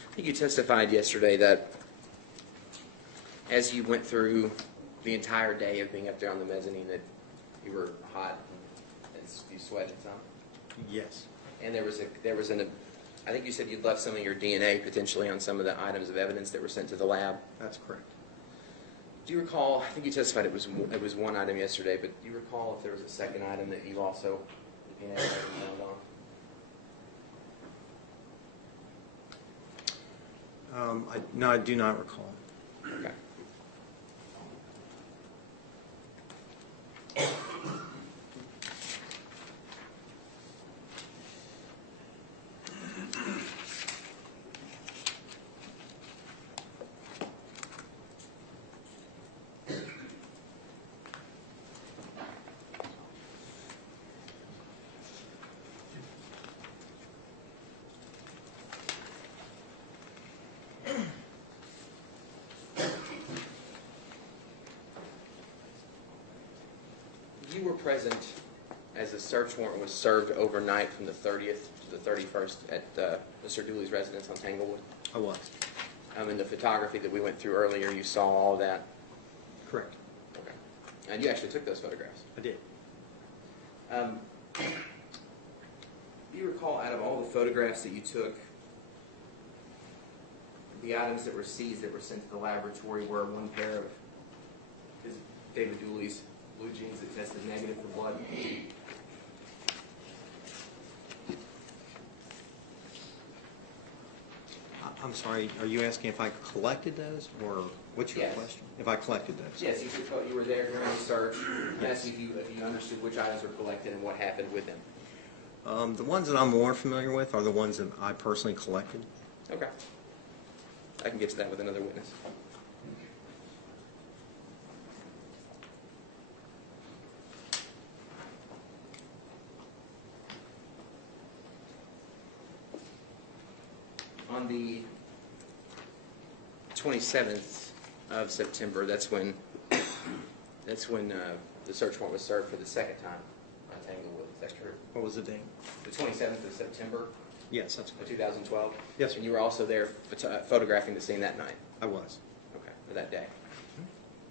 I think you testified yesterday that as you went through the entire day of being up there on the mezzanine that you were hot and you sweated some. Yes. And I think you said you'd left some of your DNA potentially on some of the items of evidence that were sent to the lab. That's correct. Do you recall, I think you testified it was one item yesterday, but do you recall if there was a second item that you also found on? No, I do not recall. Okay. You were present as the search warrant was served overnight from the 30th to the 31st at Mr. Dooley's residence on Tanglewood. I was. In the photography that we went through earlier, you saw all of that. Correct. Okay. And you actually took those photographs. I did. Do you recall, out of all the photographs that you took, the items that were seized that were sent to the laboratory were one pair of David Dooley's blue jeans that tested negative for blood? I'm sorry, are you asking if I collected those, or what's your Yes. question? If I collected those? Yes, you were there during the search. Yes, if you understood which items were collected and what happened with them. The ones that I'm more familiar with are the ones that I personally collected. Okay. I can get to that with another witness. On the 27th of September, that's when the search warrant was served for the second time on Tanglewood. Is that true? What was the date? The 27th of September Yes, that's of correct. 2012? Yes, sir. And you were also there photographing the scene that night? I was. Okay, for that day.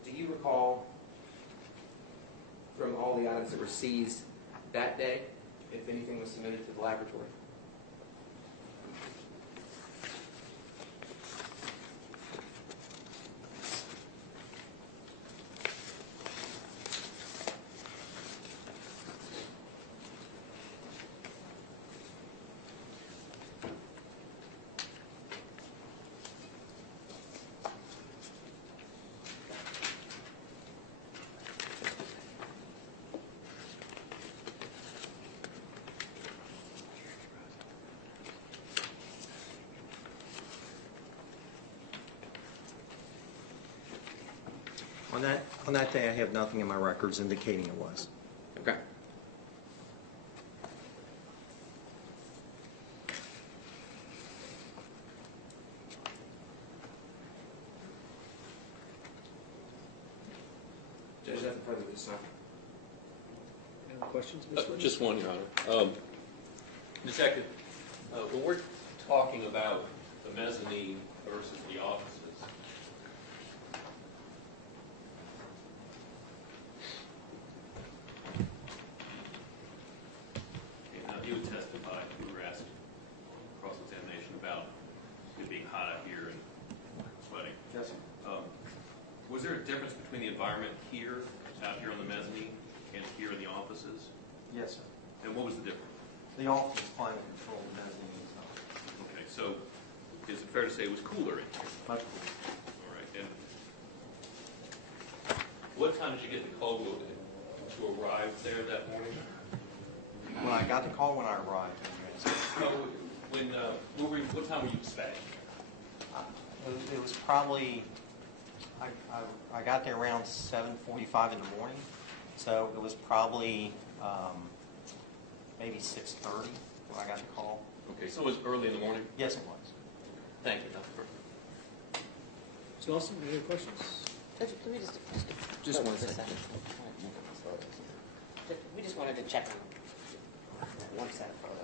Do you recall, from all the items that were seized that day, if anything was submitted to the laboratory. On that day, I have nothing in my records indicating it was. Okay. Judge, nothing further this time. Any other questions, Ms. Whitney? Just one, Your Honor. Detective, when we're talking about the mezzanine versus the offices, you would testify, you were asked cross-examination about it being hot out here and sweating. Yes, sir. Was there a difference between the environment here, out here on the mezzanine, and here in the offices? Yes, sir. And what was the difference? The office is climate controlled, the mezzanine is not. Okay, so is it fair to say it was cooler in here? Much cooler. All right, and what time did you get the call to arrive there that morning? When I got the call when I arrived, No, what time were you staying? it was probably, I got there around 7:45 in the morning, so it was probably maybe 6:30 when I got the call. Okay, so it was early in the morning? Yes, it was. Thank you, Dr. Burke. Ms. Lawson, any other questions? Judge, let me Just hold one for a second. We just wanted to check on one set of photos.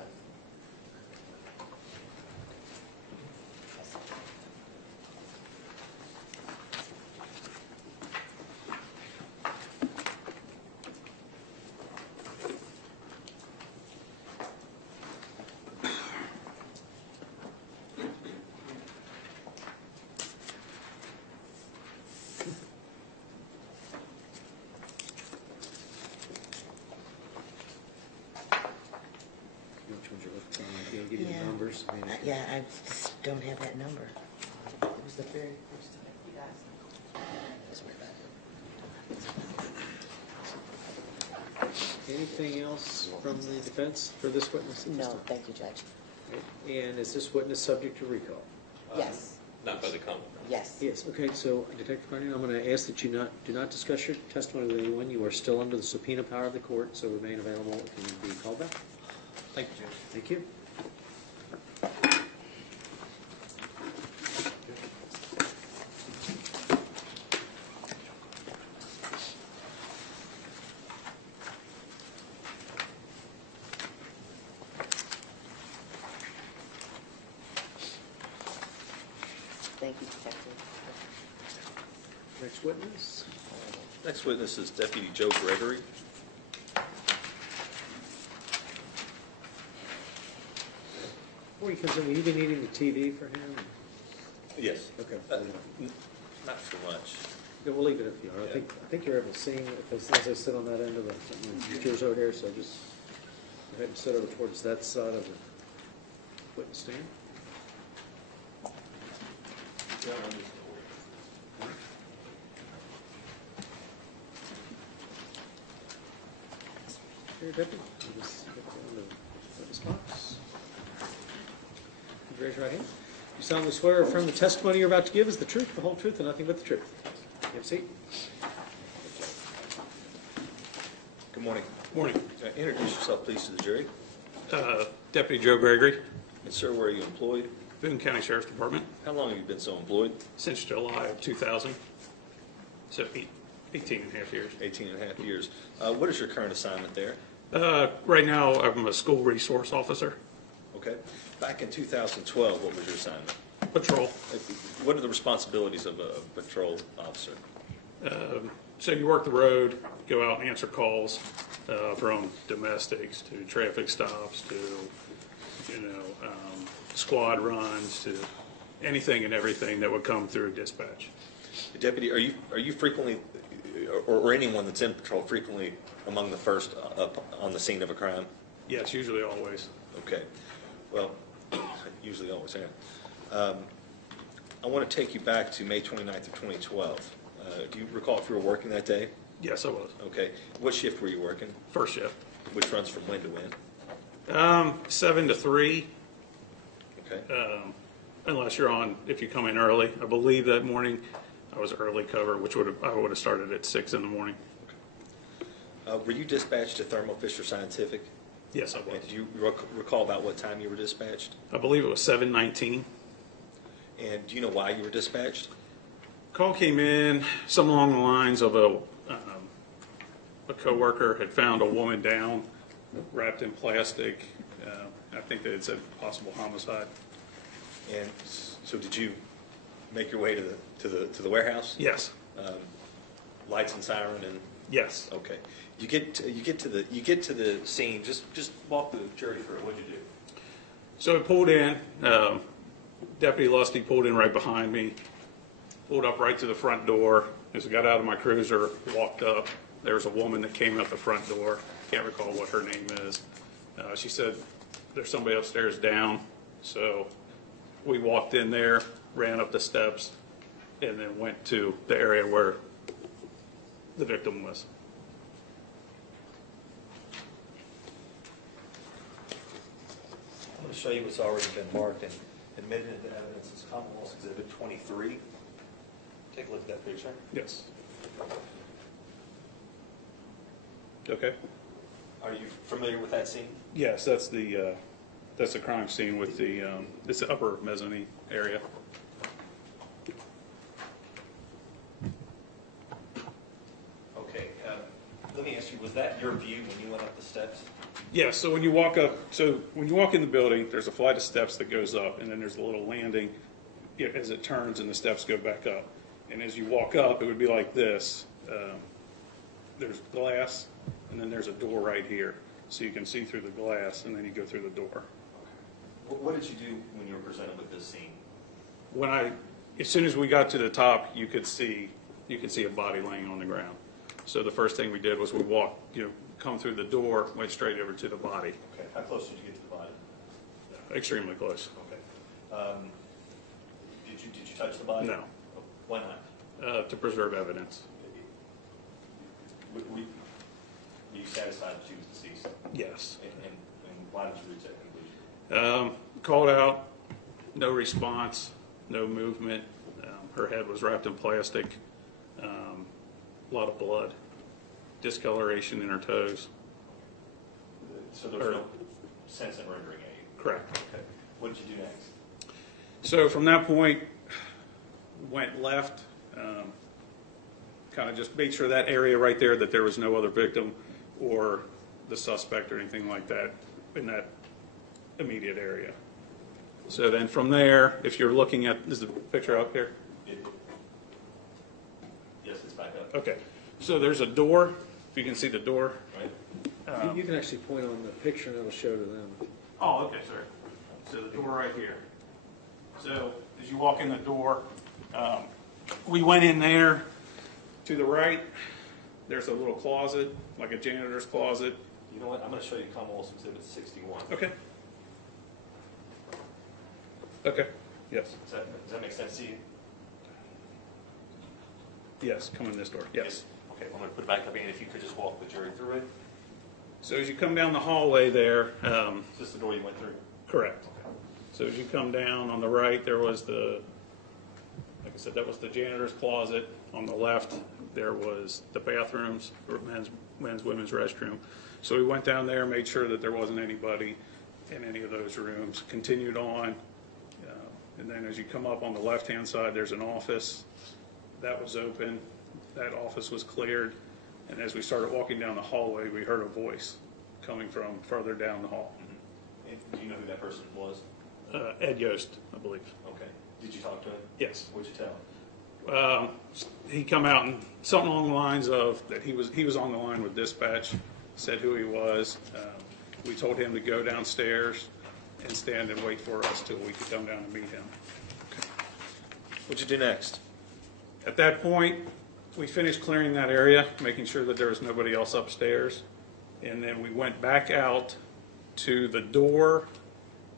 Which ones you're looking at? I'll give you the numbers. I mean, Yeah, I just don't have that number. It was the very first time you guys. Just worry about it. Anything else from the defense for this witness? at this No, time? thank you, Judge. Okay. And is this witness subject to recall? Yes, Not by the comment. yes. Yes, okay, so Detective Carnahan, I'm going to ask that you do not discuss your testimony with anyone. You are still under the subpoena power of the court, so remain available if you need to be called back. Thank you, Judge. Thank you. Thank you, Detective. Next witness. Next witness is Deputy Joe Gregory. Before he comes in, will you be needing the TV for him? Yes. Okay. Not so much. Yeah, we'll leave it if you are. I think you're able to see it as I sit on that end of the chairs over here, so just go ahead and sit over towards that side of the witness stand. Here, Deputy, you just get down the witness box. Raise your right hand. You solemnly swear or affirm the testimony you're about to give is the truth, the whole truth, and nothing but the truth. You have a seat. Good morning. Morning. Introduce yourself, please, to the jury. Deputy Joe Gregory, And sir, where are you employed? Boone County Sheriff's Department, How long have you been so employed? since July of 2000, so 18 and a half years. 18 and a half years. What is your current assignment there? Right now, I'm a school resource officer, Okay. Back in 2012, what was your assignment? patrol, What are the responsibilities of a patrol officer? So you work the road, go out and answer calls from domestics to traffic stops to, squad runs to anything and everything that would come through dispatch. Deputy, are you frequently, or anyone that's in patrol frequently among the first up on the scene of a crime? Yes, usually always. Okay. Well, usually always, yeah. I want to take you back to May 29th of 2012. Do you recall if you were working that day? Yes, I was. Okay. What shift were you working? First shift. Which runs from when to when? 7 to 3. Okay. Unless you're on, if you come in early. I believe that morning I was early cover, which I would have started at 6 in the morning. Were you dispatched to Thermo Fisher Scientific? Yes, I was. And do you recall about what time you were dispatched? I believe it was 7:19. And do you know why you were dispatched? Call came in, some along the lines of a coworker had found a woman down, wrapped in plastic. I think they had said possible homicide. And so did you make your way to the warehouse? Yes. Lights and siren and Yes. okay. You get to the scene. Just walk the jury through it. What'd you do? So I pulled in. Deputy Lusty pulled in right behind me. Pulled up right to the front door. As I got out of my cruiser, walked up. There was a woman that came out the front door. Can't recall what her name is. She said, "There's somebody upstairs down." So we walked in there, ran up the steps, and then went to the area where the victim was. I'm going to show you what's already been marked and admitted into evidence as Commonwealth's Exhibit 23. Take a look at that picture. Yes. Okay. Are you familiar with that scene? Yes, that's the crime scene with the it's the upper mezzanine area. Okay. Let me ask you, was that your view when you went up the steps? Yeah, so when you walk in the building, there's a flight of steps that goes up, and then there's a little landing as it turns and the steps go back up. And as you walk up, it would be like this. There's glass, and then there's a door right here. So you can see through the glass, and then you go through the door. What did you do when you were presented with this scene? As soon as we got to the top, you could see a body laying on the ground. So the first thing we did was we walked, come through the door, went straight over to the body. Okay. How close did you get to the body? Extremely close. Okay. Did you touch the body? No. Why not? To preserve evidence. Were you satisfied that she was deceased? Yes. And why did you reach that conclusion? Called out, no response, no movement. Her head was wrapped in plastic. A lot of blood, discoloration in her toes. So there was no sense in rendering aid? Correct. Okay. What did you do next? So from that point, went left, kind of just made sure that area right there that there was no other victim or the suspect or anything like that in that immediate area. So then from there, if you're looking at, is the picture up here? Yes, it's back up. Okay, so there's a door, if you can see the door. Right. You can actually point on the picture and it'll show to them. Oh, okay, sorry. So the door right here. So as you walk in the door, we went in there. To the right, there's a little closet, like a janitor's closet. You know what? I'm going to show you Commonwealth's Exhibit 61. Okay. Okay, yes. Does that make sense to you? Yes, come in this door, yes. Okay, I'm going to put it back up, and if you could just walk the jury through it. So as you come down the hallway there, Is this the door you went through? correct. So as you come down on the right, there was like I said, that was the janitor's closet. On the left, there was the bathrooms, or men's, women's restroom. So we went down there, made sure that there wasn't anybody in any of those rooms, continued on. And then as you come up on the left-hand side, there's an office. That was open. That office was cleared. And as we started walking down the hallway, we heard a voice coming from further down the hall. And do you know who that person was? Ed Yost, I believe. Okay. Did you talk to him? Yes. What'd you tell He come out and something along the lines of that he was on the line with dispatch, said who he was. We told him to go downstairs and stand and wait for us till we could come down and meet him. What'd you do next? At that point, we finished clearing that area, making sure that there was nobody else upstairs. And then we went back out to the door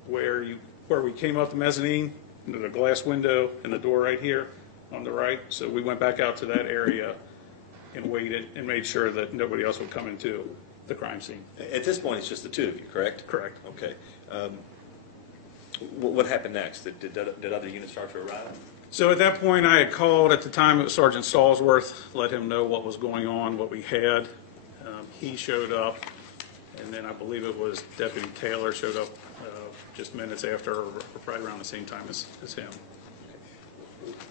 where we came up the mezzanine, into the glass window and the door right here on the right. So we went back out to that area and waited and made sure that nobody else would come into the crime scene. At this point, it's just the two of you, correct? Correct. Okay. What happened next? Did other units start to arrive? So at that point, I had called, at the time it was Sergeant Stallsworth, let him know what was going on, what we had. He showed up, and then I believe it was Deputy Taylor showed up just minutes after, or probably around the same time as him.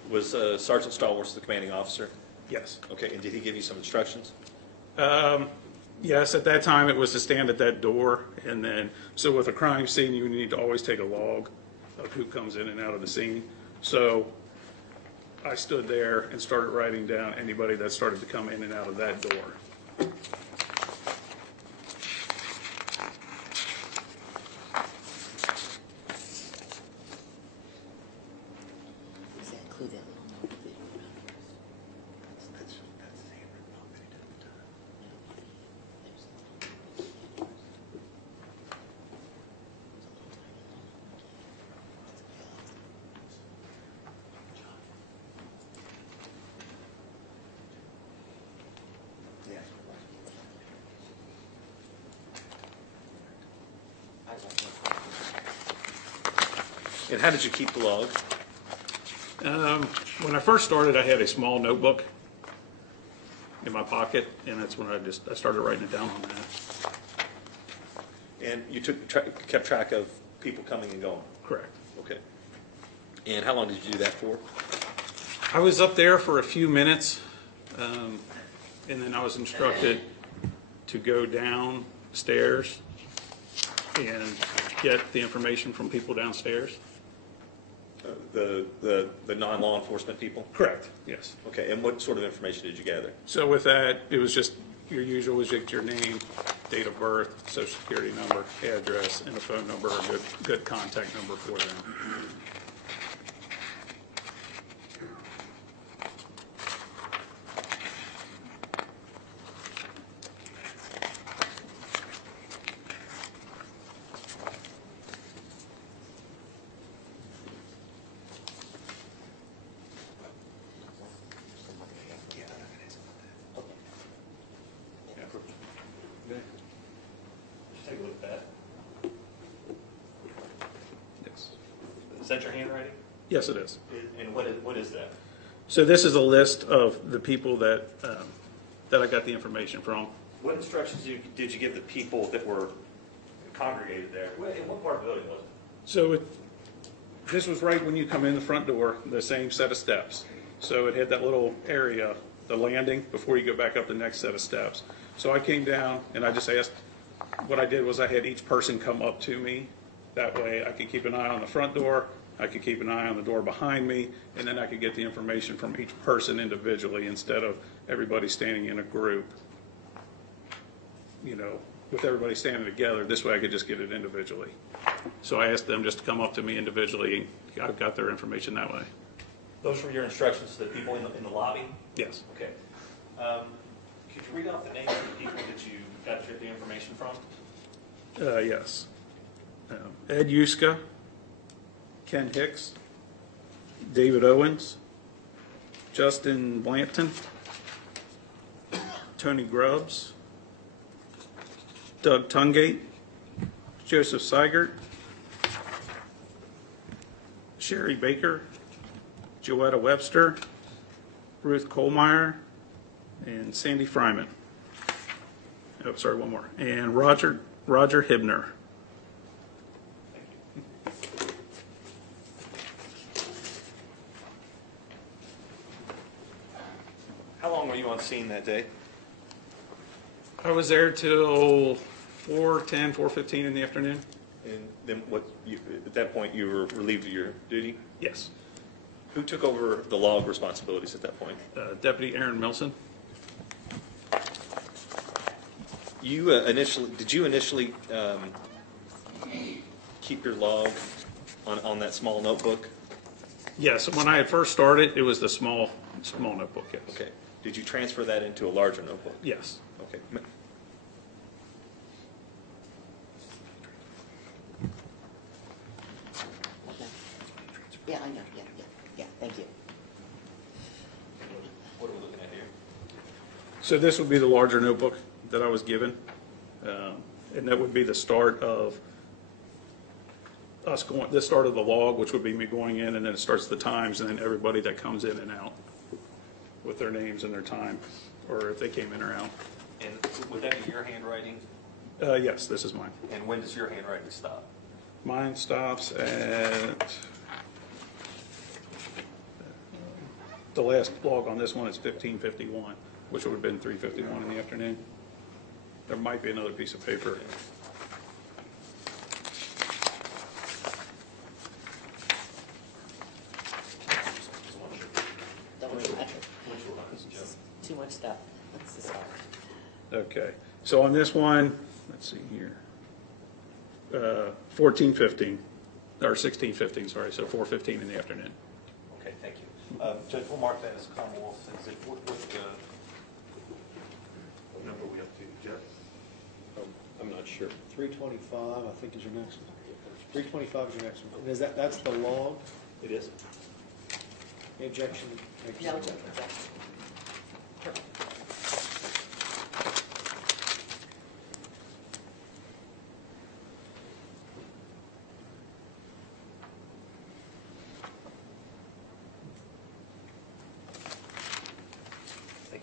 Was Sergeant Stallworth the commanding officer? Yes. Okay, and did he give you some instructions? Yes, at that time it was to stand at that door, and then, so with a crime scene, you need to always take a log of who comes in and out of the scene. So I stood there and started writing down anybody that started to come in and out of that door. Does that include that little note that you wrote? And how did you keep the log? When I first started, I had a small notebook in my pocket, and that's when I started writing it down on that. And you kept track of people coming and going? Correct. Okay. And how long did you do that for? I was up there for a few minutes, and then I was instructed to go downstairs and get the information from people downstairs. The non-law enforcement people? Correct, yes. Okay, and what sort of information did you gather? So with that, it was just your usual, was just your name, date of birth, social security number, address, and a phone number, a good contact number for them. Just take a look at that. Yes. Is that your handwriting? Yes, it is. And what is that? So this is a list of the people that I got the information from. What instructions did you give the people that were congregated there? In what part of the building was it? So this was right when you come in the front door, the same set of steps. So it had that little area, the landing, before you go back up the next set of steps. So I came down and I just asked, what I did was I had each person come up to me. That way I could keep an eye on the front door, I could keep an eye on the door behind me, and then I could get the information from each person individually instead of everybody standing in a group. You know, with everybody standing together, this way I could just get it individually. So I asked them just to come up to me individually. I got their information that way. Those were your instructions to the people in the lobby? Yes. Okay. Could you read off the names of the people that you got the information from? Yes. Ed Yuska, Ken Hicks, David Owens, Justin Blanton, Tony Grubbs, Doug Tungate, Joseph Seigert, Sherry Baker, Joetta Webster, Ruth Kohlmeyer, and Sandy Fryman. Oh, sorry, one more. And Roger Hibner. How long were you on scene that day? I was there till 4:10, 4:15 in the afternoon. And then at that point you were relieved of your duty? Yes. Who took over the log responsibilities at that point? Deputy Aaron Milson. Did you initially keep your log on that small notebook? Yes, when I had first started, it was the small notebook, yes. Okay. Did you transfer that into a larger notebook? Yes. Okay. Okay. Yeah, I know, yeah, thank you. What are we looking at here? So this would be the larger notebook that I was given, and that would be the start of the start of the log, which would be me going in, and then it starts the times, and then everybody that comes in and out with their names and their time, or if they came in or out. And would that be your handwriting? Yes, this is mine. And when does your handwriting stop? Mine stops at, the last log on this one is 15:51, which would have been 3:51 in the afternoon. There might be another piece of paper. Don't worry about it. Too much stuff. This is hard. Okay, so on this one, let's see here, 14:15, or 16:15, sorry, so 4:15 in the afternoon. Okay, thank you. Judge, we'll mark that as Commonwealth exhibit. What number are we up to, Jeff? I'm not sure. 325, I think, is your next one. 325 is your next one. And is that's the log? It is? Any objection? No, it's okay. Thank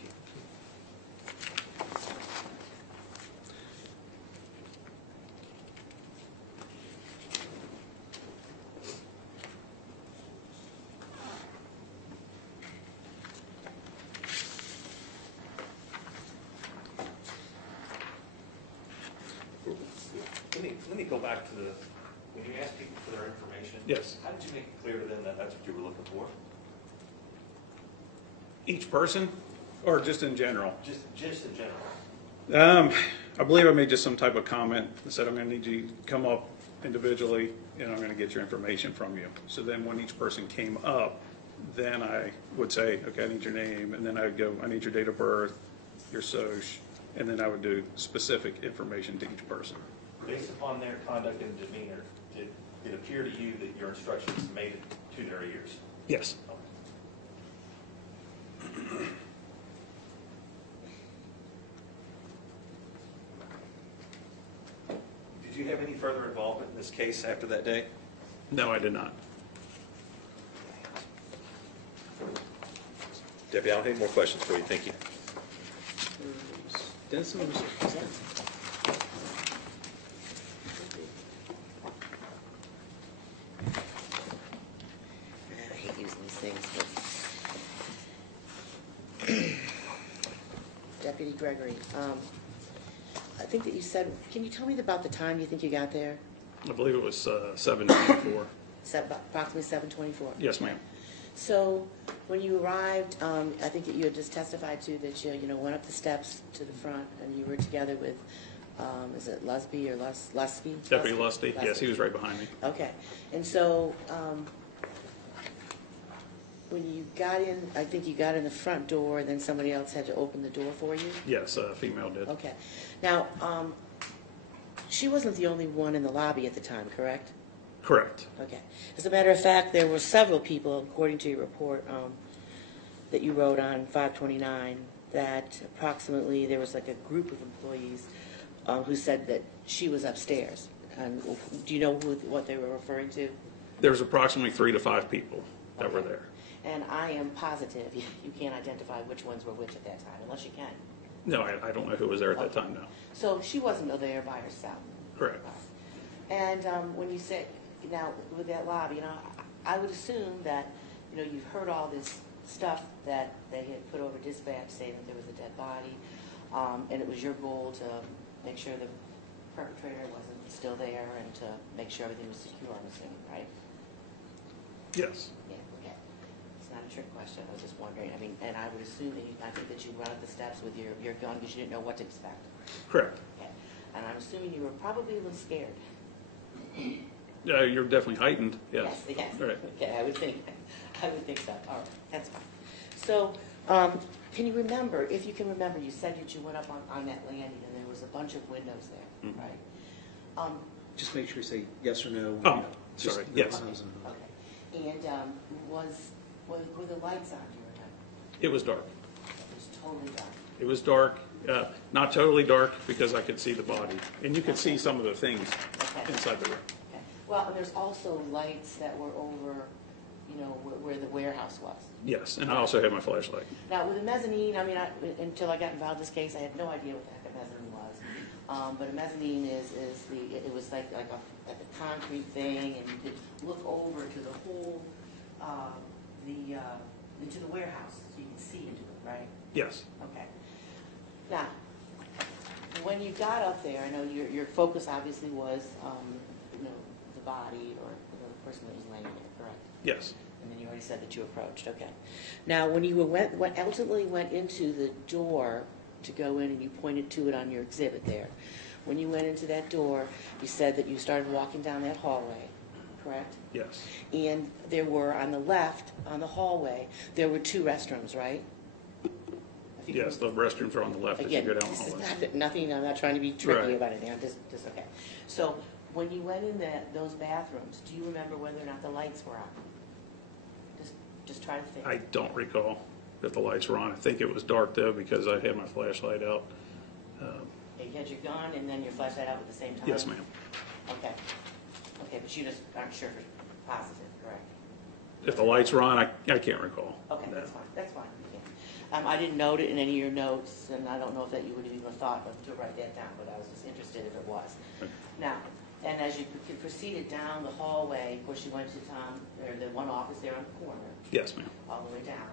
you. Let me go back to when you asked people for their information. Yes. How did you make it clear to them that that's what you were looking for? Each person, or just in general? Just in general. I believe I made just some type of comment that said, I'm going to need you to come up individually, and I'm going to get your information from you. So then when each person came up, then I would say, okay, I need your name, and then I would go, I need your date of birth, your social, and then I would do specific information to each person. Based upon their conduct and demeanor, did it appear to you that your instructions made it to their ears? Yes. Did you have any further involvement in this case after that day? No, I did not. Deputy, I don't have any more questions for you. Thank you. Denson or Mr. Denson? I hate using these things, but Deputy Gregory, I think that you said, can you tell me about the time you think you got there? I believe it was 7:24. Approximately 7:24? Yes, ma'am. So when you arrived, I think that you had just testified to that you went up the steps to the front and you were together with, is it Lusby or Lusby? Deputy Lusty, yes, he was right behind me. Okay. And so when you got in, I think you got in the front door, and then somebody else had to open the door for you? Yes, a female did. Okay. Now, she wasn't the only one in the lobby at the time, correct? Correct. Okay. As a matter of fact, there were several people, according to your report that you wrote on 529, that approximately there was like a group of employees who said that she was upstairs. And do you know what they were referring to? There was approximately 3 to 5 people that were Okay. there. And I am positive you can't identify which ones were which at that time, unless you can. No, I don't know who was there at that time, no. So she wasn't there by herself. Correct. And when you say, now with that lobby, I would assume that, you've heard all this stuff that they had put over dispatch saying that there was a dead body, and it was your goal to make sure the perpetrator wasn't still there and to make sure everything was secure, I'm assuming, right? Yes. Yeah, okay. not a trick question, I was just wondering, I mean, and I would assume that I think that you run up the steps with your gun because you didn't know what to expect. Correct. Okay. And I'm assuming you were probably a little scared. You're definitely heightened, yes. Yes. Right. Okay, I would think so. All right, that's fine. So, can you remember, if you can remember, you said that you went up on that landing and there was a bunch of windows there, Mhm. right? Just make sure you say yes or no. Oh, Just sorry, no yes. no's and- Okay. And were the lights on, do you remember? It was dark. It was totally dark. It was dark, not totally dark because I could see the body. And you could see some of the things Okay. inside the room. Okay. Well, and there's also lights that were over, you know, where the warehouse was. Yes, and I also had my flashlight. Now, with a mezzanine, I mean, until I got involved in this case, I had no idea what the heck a mezzanine was. But a mezzanine it was like a concrete thing, and you could look over to the whole, into the warehouse, so you could see into it, right? Yes. Okay. Now, when you got up there, I know your focus obviously was, you know, the body or the person that was laying there, correct? Yes. And then you already said that you approached, okay. Now, when you ultimately went into the door to go in and you pointed to it on your exhibit there, when you went into that door, you said that you started walking down that hallway, correct? Yes. And there were, on the left, on the hallway, there were 2 restrooms, right? If you Yes, can- the restrooms are on the left as you Again, go down the this is hallway. nothing, I'm not trying to be tricky Right. about anything, I'm just okay. So, when you went in those bathrooms, do you remember whether or not the lights were on? Just try to think. I don't recall if the lights were on. I think it was dark though because I had my flashlight out. You had your gun and then your flashlight out at the same time? Yes, ma'am. Okay. Okay, but you just aren't sure for positive, correct? If the lights were on, I can't recall. Okay, No. that's fine, that's fine. Okay. I didn't note it in any of your notes, and I don't know if that you would have even thought to write that down, but I was just interested if it was. Okay. Now, and as you proceeded down the hallway, of course, you went to the one office there on the corner, Yes, ma'am. all the way down.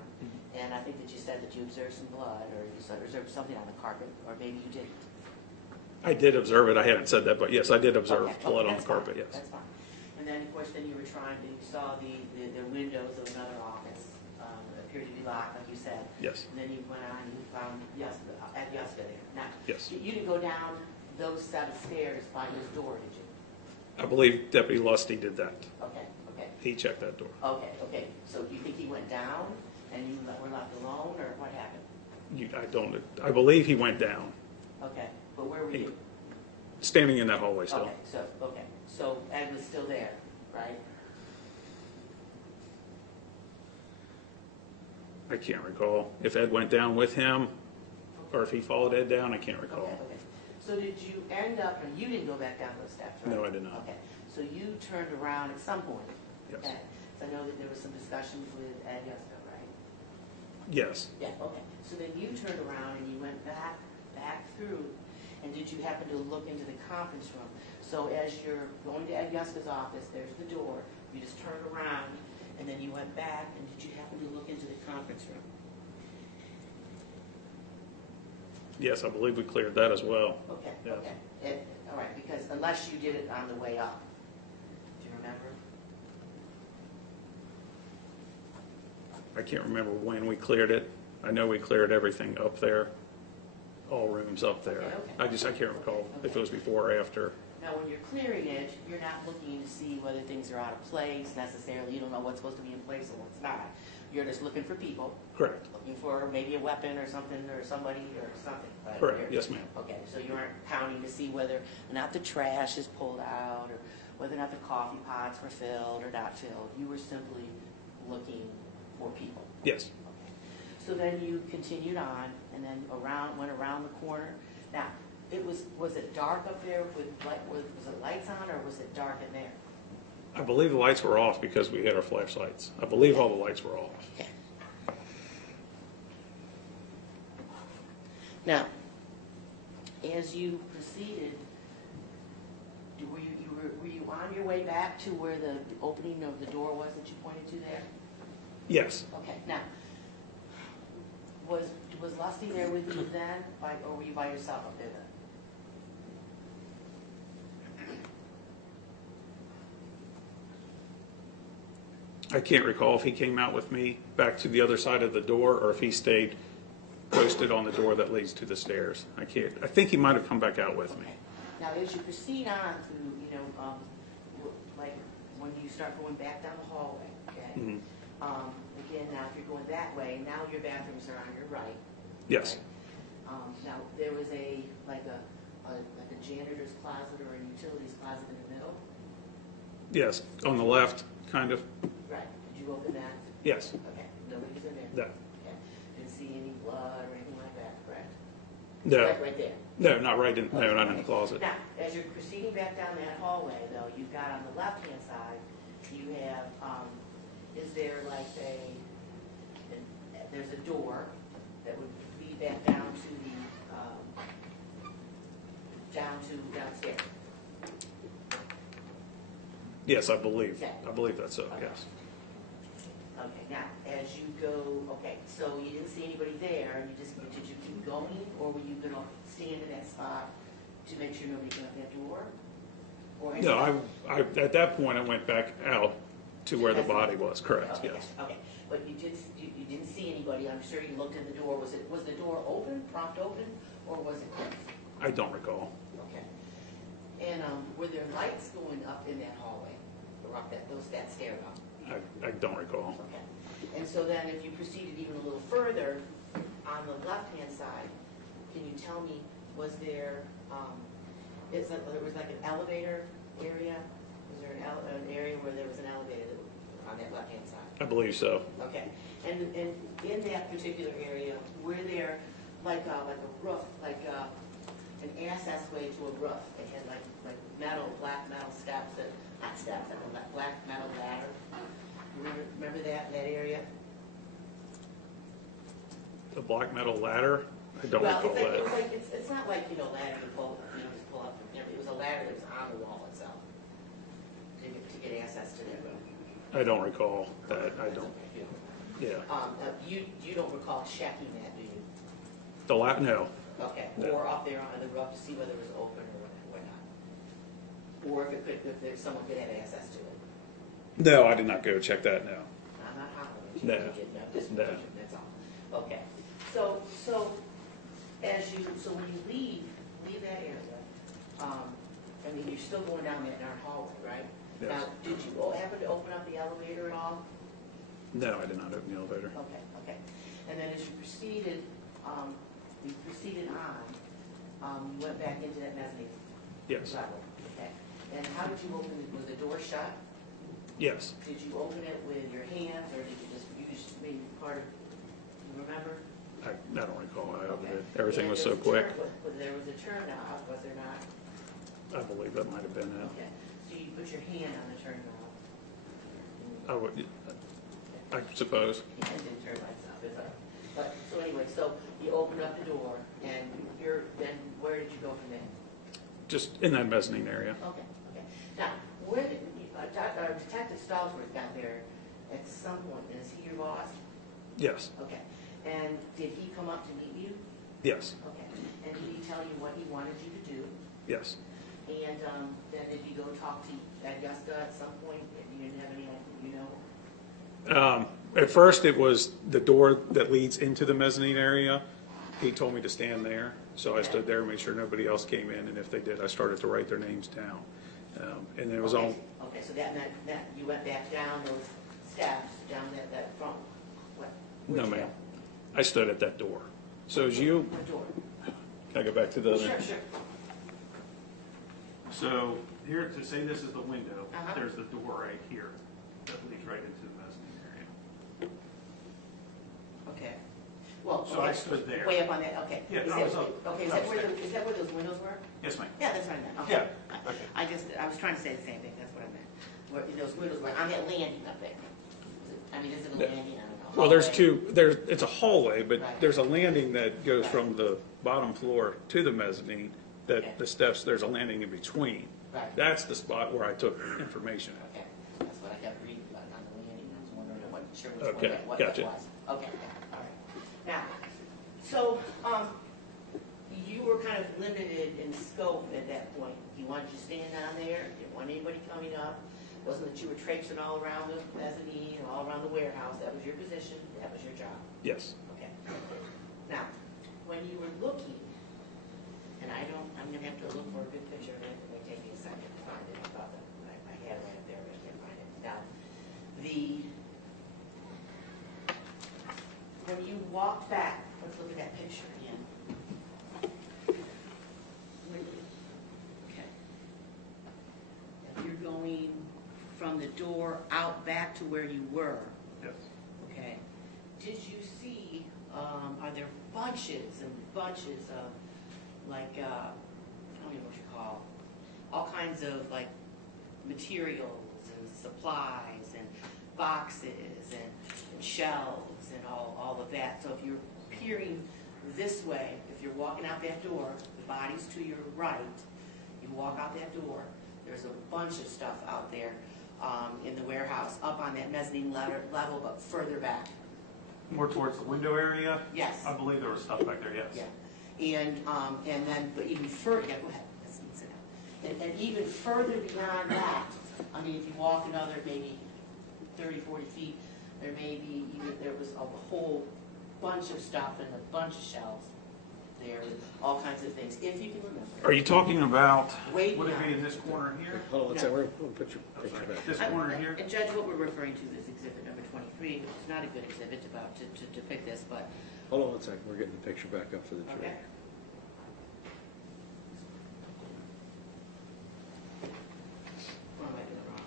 And I think that you said that you observed some blood, or you observed something on the carpet, or maybe you didn't. I did observe it. I hadn't said that, but yes, I did observe Okay, blood on that's the carpet, fine, yes. That's fine. And then, of course, then you were you saw the windows of another office appeared to be locked, like you said. Yes. And then you went on and you found Ed Yuska there. Now, Yes. you didn't go down those set of stairs by his door, did you? I believe Deputy Lusty did that. Okay, okay. He checked that door. Okay, okay. So do you think he went down and you were left alone, or what happened? I believe he went down, Okay, but where were you? standing in that hallway still. Okay, so Ed was still there, right? I can't recall if Ed went down with him or if he followed Ed down. I can't recall. Okay. So did you end up, and you didn't go back down those steps, right? No, I did not. Okay, so you turned around at some point? Yes. Okay. So I know that there was some discussions with Ed Yuska, right? Yes. Yeah, okay. So then you turned around and you went back through, and did you happen to look into the conference room? So as you're going to Ed Yuska's office, there's the door, you just turned around, and then you went back, and did you happen to look into the conference room? Yes, I believe we cleared that as well. Okay, Yes. okay. All right, because unless you did it on the way up. Do you remember? I can't remember when we cleared it. I know we cleared everything up there, all rooms up there. Okay. I can't recall if it was before or after. Now, when you're clearing it, you're not looking to see whether things are out of place necessarily. You don't know what's supposed to be in place and what's not. You're just looking for people, Correct. looking for maybe a weapon or something or somebody or something. But Correct. you're- Yes, ma'am. Okay, so you aren't counting to see whether or not the trash is pulled out or whether or not the coffee pots were filled or not filled. You were simply looking for people. Yes. Okay. So then you continued on and then went around the corner. Now, was it dark up there with was it lights on or was it dark in there? I believe the lights were off because we had our flashlights. I believe all the lights were off. Okay. Now, as you proceeded, were you on your way back to where the opening of the door was that you pointed to there? Yes. Okay. Now, was Lusty there with you then, or were you by yourself up there then? I can't recall if he came out with me back to the other side of the door or if he stayed posted on the door that leads to the stairs. I think he might have come back out with me. Okay. Now, as you proceed on through, like when you start going back down the hallway, okay? Mhm. Again, now if you're going that way, now your bathrooms are on your right. Yes. Right? Now, there was like a janitor's closet or a utilities closet in the middle? Yes, on the left, kind of. Right. Did you open that? Yes. Okay. Nobody's in there? No. Okay. Didn't see any blood or anything like that, correct? No. Right there. No, not right in. No, not in the closet. Now, as you're proceeding back down that hallway, though, you've got on the left-hand side, you have, is there like there's a door that would lead back down to downstairs? Yes, I believe. Okay. I believe that's so. Okay. Yes. Okay, now, as you go, okay, so you didn't see anybody there, and did you keep going, or were you gonna stand in that spot to make sure nobody came up that door? Or No, I at that point I went back out to where the body was. Correct. Okay, Yes. okay, but you didn't see anybody, I'm sure you looked in the door, was the door open, propped open, or was it closed? I don't recall. Okay. And, were there lights going up in that hallway, or up that stair up? I don't recall. Okay. And so then if you proceeded even a little further, on the left-hand side, can you tell me, was there, there was like an elevator area? Was there an area where there was an elevator on that left-hand side? I believe so. Okay. And in that particular area, were there like a roof, like an access way to a roof? It had like black metal steps, not steps, like a black metal ladder. Remember that area? The black metal ladder? I don't Well, recall that. it's not like, ladder you pull, just pull up from there. It was a ladder that was on the wall itself to get access to that room. I don't recall that. I don't. Yeah. You don't recall checking that, do you? The no. Okay, No. or up there on the roof to see whether it was open or whatnot? Or if someone could have access to it? No, I did not go check that. No. I'm not hollering at you. No. You didn't know, just No. mention, that's all. Okay, so when you leave that area, I mean, you're still going down that narrow hallway, right? Yes. Now, did you happen to open up the elevator at all? No, I did not open the elevator. Okay. And then as you proceeded on, you went back into that mezzanine Yes. level, okay? And how did you open it? Was the door shut? Yes. Did you open it with your hands, or did you just use maybe part of, you remember? I don't recall. I opened Okay. it. Everything And was there so quick. There was a turn knob, was there not? I believe that might have been it. Okay, so you put your hand on the turn knob. I would. I suppose. Yeah, it didn't turn by itself, it's all right. But, so anyway, so you opened up the door, and then where did you go from there? Just in that mezzanine area. Okay. Now, where did, Detective Stallsworth got there at some point, is he your boss? Yes. Okay. And did he come up to meet you? Yes. Okay. And did he tell you what he wanted you to do? Yes. And then did you go talk to Augusta at some point, and you didn't have any, At first, it was the door that leads into the mezzanine area. He told me to stand there, so I stood there and made sure nobody else came in, and if they did, I started to write their names down. And it was okay. all, Okay, so that meant that you went back down those steps, down that front, what? no which ma'am, way? I stood at that door. So as you, What door? can I go back to the other? Sure. So here, to say this is the window, Uh-huh. there's the door right here that leads right into the mezzanine area. Okay. Well, So I stood there. way up on that, okay. Yeah, Is no, I that- was up. Okay, is I that was where there. is that where those windows were? Yes, ma'am. Yeah, that's what I meant, okay. Yeah, okay. I was trying to say the same thing, that's what I meant. Where those windows were, on that landing up there. Is it a Yeah. landing, I don't know. Well, there's hallway? it's a hallway, but Right. there's a landing that goes Right. from the bottom floor to the mezzanine, Okay. that the steps, there's a landing in between. Right. That's the spot where I took information. Okay, that's what I kept reading about on the landing, I was wondering, I wasn't sure which Okay, one what that gotcha. was. Okay, all right. Now, so, you were kind of limited in scope at that point. You wanted to stand down there, didn't want anybody coming up. Wasn't that you were traipsing all around the mezzanine, and all around the warehouse? That was your position, that was your job? Yes. Okay. Now, when you were looking, and I'm gonna have to look for a good picture of it, it may take me a second to find it. I thought that I had it right up there, but I can't find it. Now, when you walk back, let's look at that picture again. Okay. If you're going from the door out back to where you were, Yes. okay, did you see, are there bunches and bunches of, like, I don't even know what you call, all kinds of, like, materials and supplies and boxes and shelves and all of that. So if you're peering this way, if you're walking out that door, the body's to your right, you walk out that door, there's a bunch of stuff out there in the warehouse, up on that mezzanine level, but further back. More towards the window area? Yes. I believe there was stuff back there, yes. Yeah. And then, but even further, yeah, go ahead, let's sit down. And even further beyond that, I mean, if you walk another maybe 30, 40 feet, there was a whole bunch of stuff and a bunch of shelves there with all kinds of things, if you can remember. Are you talking about, Way would it be beyond. in this corner here? Hold on, one No. second, we'll put your picture back. This corner here? And Judge, what we're referring to is exhibit number 23, which is not a good exhibit to depict this, but, Hold on one second, we're getting the picture back up for the jury. okay. Or am I doing it wrong?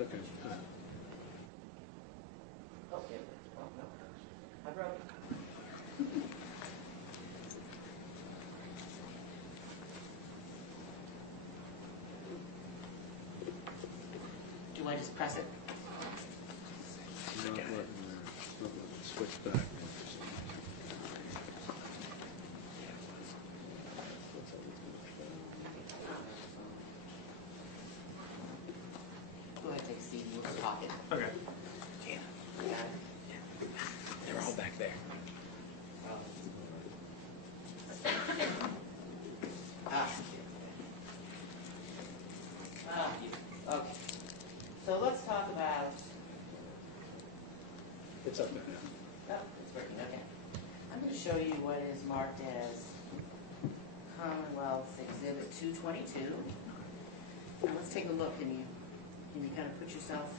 Okay. Oh, yeah, oh, no. I broke it. Do I just press it? Not letting it switch back. Go ahead, take a seat, in your pocket. Okay. They're all back there. Okay. So let's talk about, It's up there now. oh, it's working, okay. I'm going to show you what is marked as Commonwealth Exhibit 222. Now let's take a look. Can you kind of put yourself,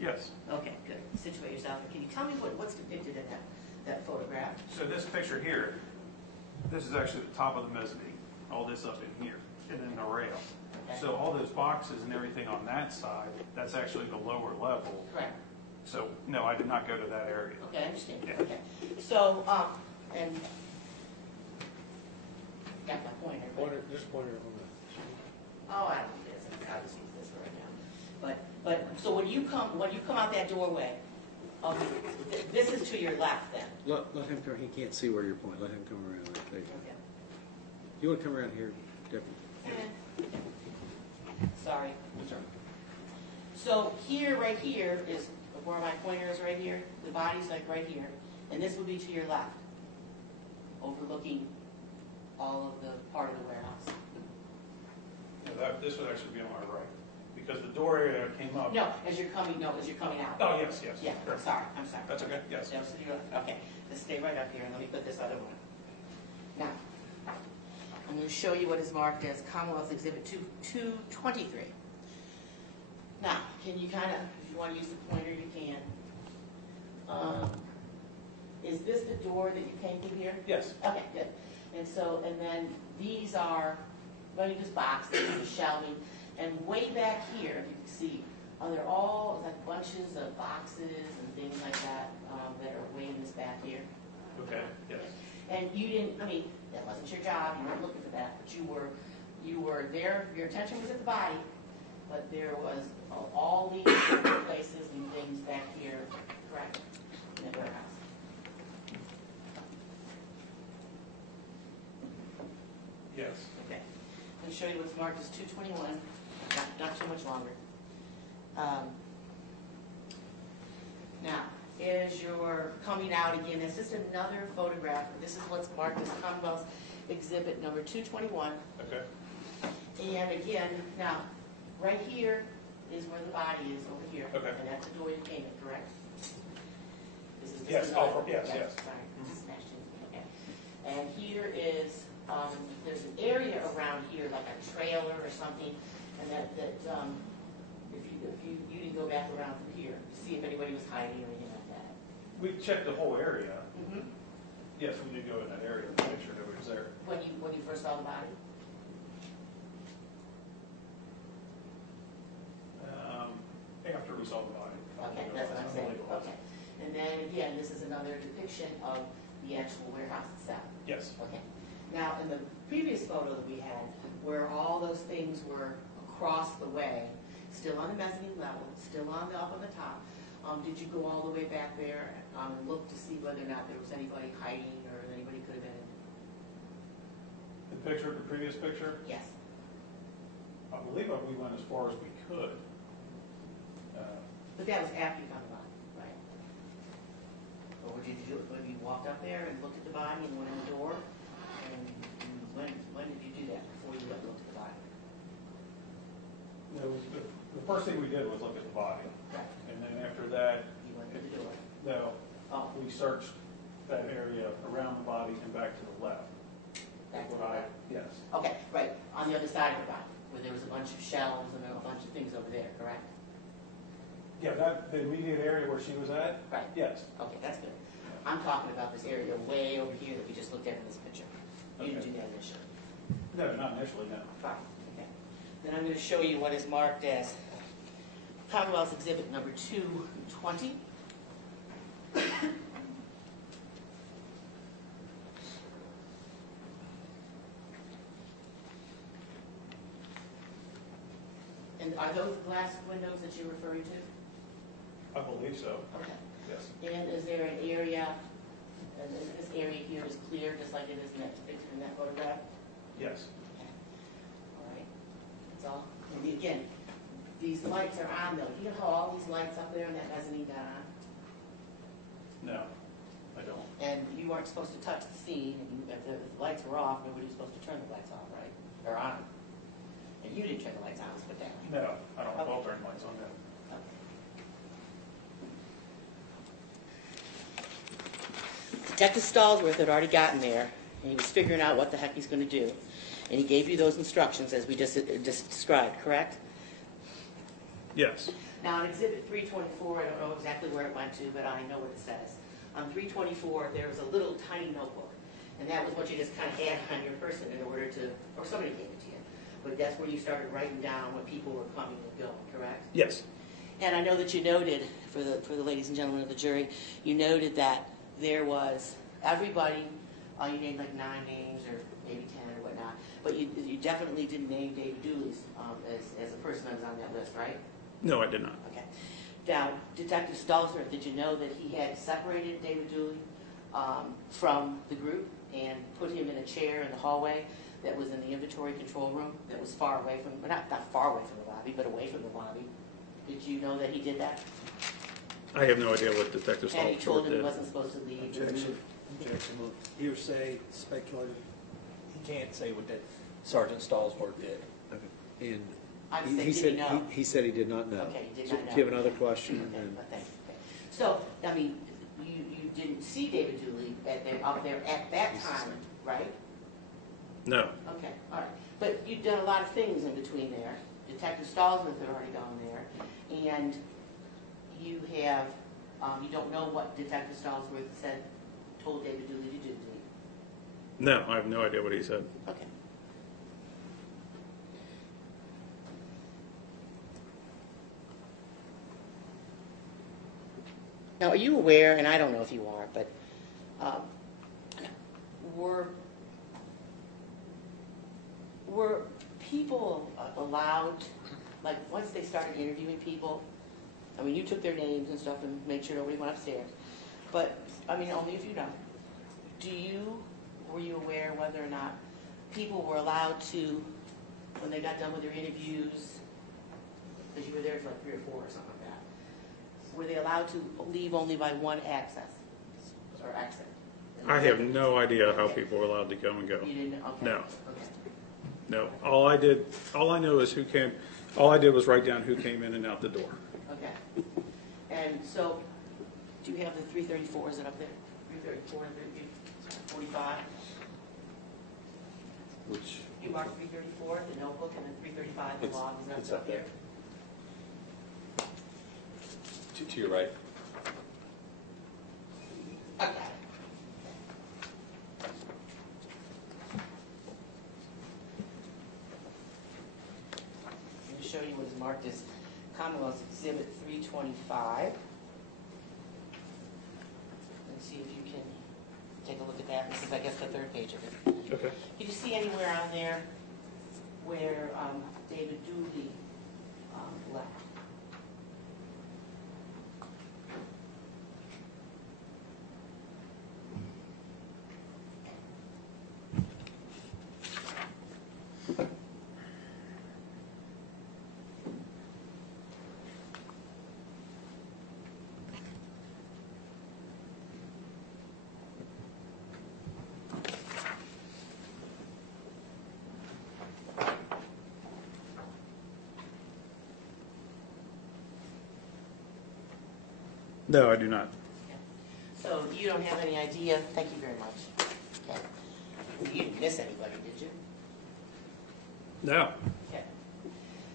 Yes. okay, good. Situate yourself. Can you tell me what's depicted in that photograph? So this picture here, this is actually the top of the mezzanine, all this up in here, and then the rail. Okay. So all those boxes and everything on that side, that's actually the lower level. Correct. So, no, I did not go to that area. Okay, I understand. Yeah. Okay. So, and got my pointer. but- Just pointer on the. Oh, I don't do this. I'll just use this right now. But so when you come out that doorway, this is to your left then. Let him come, he can't see where you're pointing, let him come around. There you go. Okay. You want to come around here, Deputy? Sorry. So here, right here, is where my pointer is right here. The body's like right here. And this would be to your left, overlooking all of the part of the warehouse. This would actually be on my right, because the door area came up. No, as you're coming out. Oh, yes, yes. Yeah, Sure. I'm sorry. That's okay, yes. Yeah, so you're left. Okay, let's stay right up here and let me put this other one. Now, I'm going to show you what is marked as Commonwealth Exhibit 223. Now, can you kind of, if you want to use the pointer, you can. Is this the door that you came through here? Yes. Okay, good. And then these are, just boxes and shelving. And way back here, if you can see, they're all like bunches of boxes and things like that that are way in this back here. Okay, yes. And you didn't, that wasn't your job, you weren't looking for that, but you were there, your attention was at the body, but there was all these different places and things back here, correct, in the warehouse. Yes. Okay. I'm going to show you what's marked as 221, not too much longer. Now, as you're coming out again, it's just another photograph. This is what's marked as Commonwealth exhibit number 221. Okay. And again, now, right here is where the body is, over here. Okay. And that's the door you came in, correct? This is Yes, another- yes, that's- yes. Sorry, this is smashed in, okay. And here is, there's an area around here, like a trailer or something, and if you didn't go back around from here, to see if anybody was hiding or anything like that. We checked the whole area. Mm-hmm. Yes, we did go in that area to make sure nobody was there. When you first saw the body? After we saw the body. Okay, that's what I'm saying, okay. And then again, this is another depiction of the actual warehouse itself. Yes. Okay. Now, in the previous photo that we had, where all those things were across the way, still on the mezzanine level, still up on the top, did you go all the way back there and look to see whether or not there was anybody hiding or anybody could have been? The previous picture, Yes. I believe we went as far as we could. But that was after you found the body, right? Or did you do it when you walked up there and looked at the body and went in the door? And when did you do that, before you went and looked at the body? The first thing we did was look at the body. Right. And then after that, You went to the door? no, we searched that area around the body and back to the left. Back to the What I- left? Yes. Okay, right, on the other side of the body, where there was a bunch of shelves and there were a bunch of things over there, correct? Yeah, the immediate area where she was at? Right. Yes. Okay, that's good. I'm talking about this area way over here that we just looked at in this picture. You didn't Okay. do that initially. No, not initially, no. Fine, okay. Then I'm going to show you what is marked as Commonwealth's Exhibit number 220. And are those glass windows that you're referring to? I believe so. Okay. Yes. And is there an area, and this area here is clear, just like it is in that picture in that photograph? Yes. Okay. All right, that's all. And again, these lights are on though. You know how all these lights up there in that mezzanine got on? No, I don't. And you weren't supposed to touch the scene, and if the lights were off, nobody was supposed to turn the lights off, right? Or on. And you didn't turn the lights on, let's put that way. No, I don't recall turning lights on that. Detective Stallsworth had already gotten there, and he was figuring out what the heck he's going to do. And he gave you those instructions as we just described, correct? Yes. Now, on Exhibit 324, I don't know exactly where it went to, but I know what it says. On 324, there was a little tiny notebook, and that was what you just kind of had on your person in order to, or somebody gave it to you. But that's where you started writing down when people were coming and going, correct? Yes. And I know that you noted, for the ladies and gentlemen of the jury, you noted that there was everybody, you named like 9 names or maybe 10 or whatnot, but you definitely didn't name David Dooley's as a person that was on that list, right? No, I did not. Okay. Now, Detective Stallsworth, did you know that he had separated David Dooley from the group and put him in a chair in the hallway that was in the inventory control room that was far away from, well, not far away from the lobby, but away from the lobby? Did you know that he did that? I have no idea what Detective And he told Stallsworth him he did. wasn't supposed to leave? Objection. Hearsay, speculative. He can't say what that Sergeant Stallsworth did. And I'm he saying, did said, he know? he said he did not know. Okay, he did So, not know. do you have another question? Okay, And- but thanks, okay. So, I mean, you didn't see David Dooley up there at that time, right? No. Okay, all right. But you've done a lot of things in between there. Detective Stallsworth had already gone there, and you have, you don't know what Detective Stallsworth told David Dooley to do, do you? No, I have no idea what he said. Okay. Now, are you aware, and I don't know if you are, but were people allowed, like, once they started interviewing people, I mean, you took their names and stuff and made sure nobody went upstairs, but, I mean, only if you know. Were you aware whether or not people were allowed to, when they got done with their interviews, because you were there for like 3 or 4 or something like that, were they allowed to leave only by one access or exit? I have no idea how people were allowed to come and go. You didn't, okay. No. Okay. No, all I know is all I did was write down who came in and out the door. Okay. And so, do you have the 334, is it up there? 334 and 45? Which, You marked 334, the notebook, and then 335, the log, is that it's up up there? there. To your right. Okay. I'm going to show you what is marked as Commonwealth's Exhibit 325. And see if you can take a look at that. This is, I guess, the third page of it. Okay. Can you see anywhere on there where David Dooley left? No, I do not. So you don't have any idea, thank you very much. Okay. You didn't miss anybody, did you? No. Okay.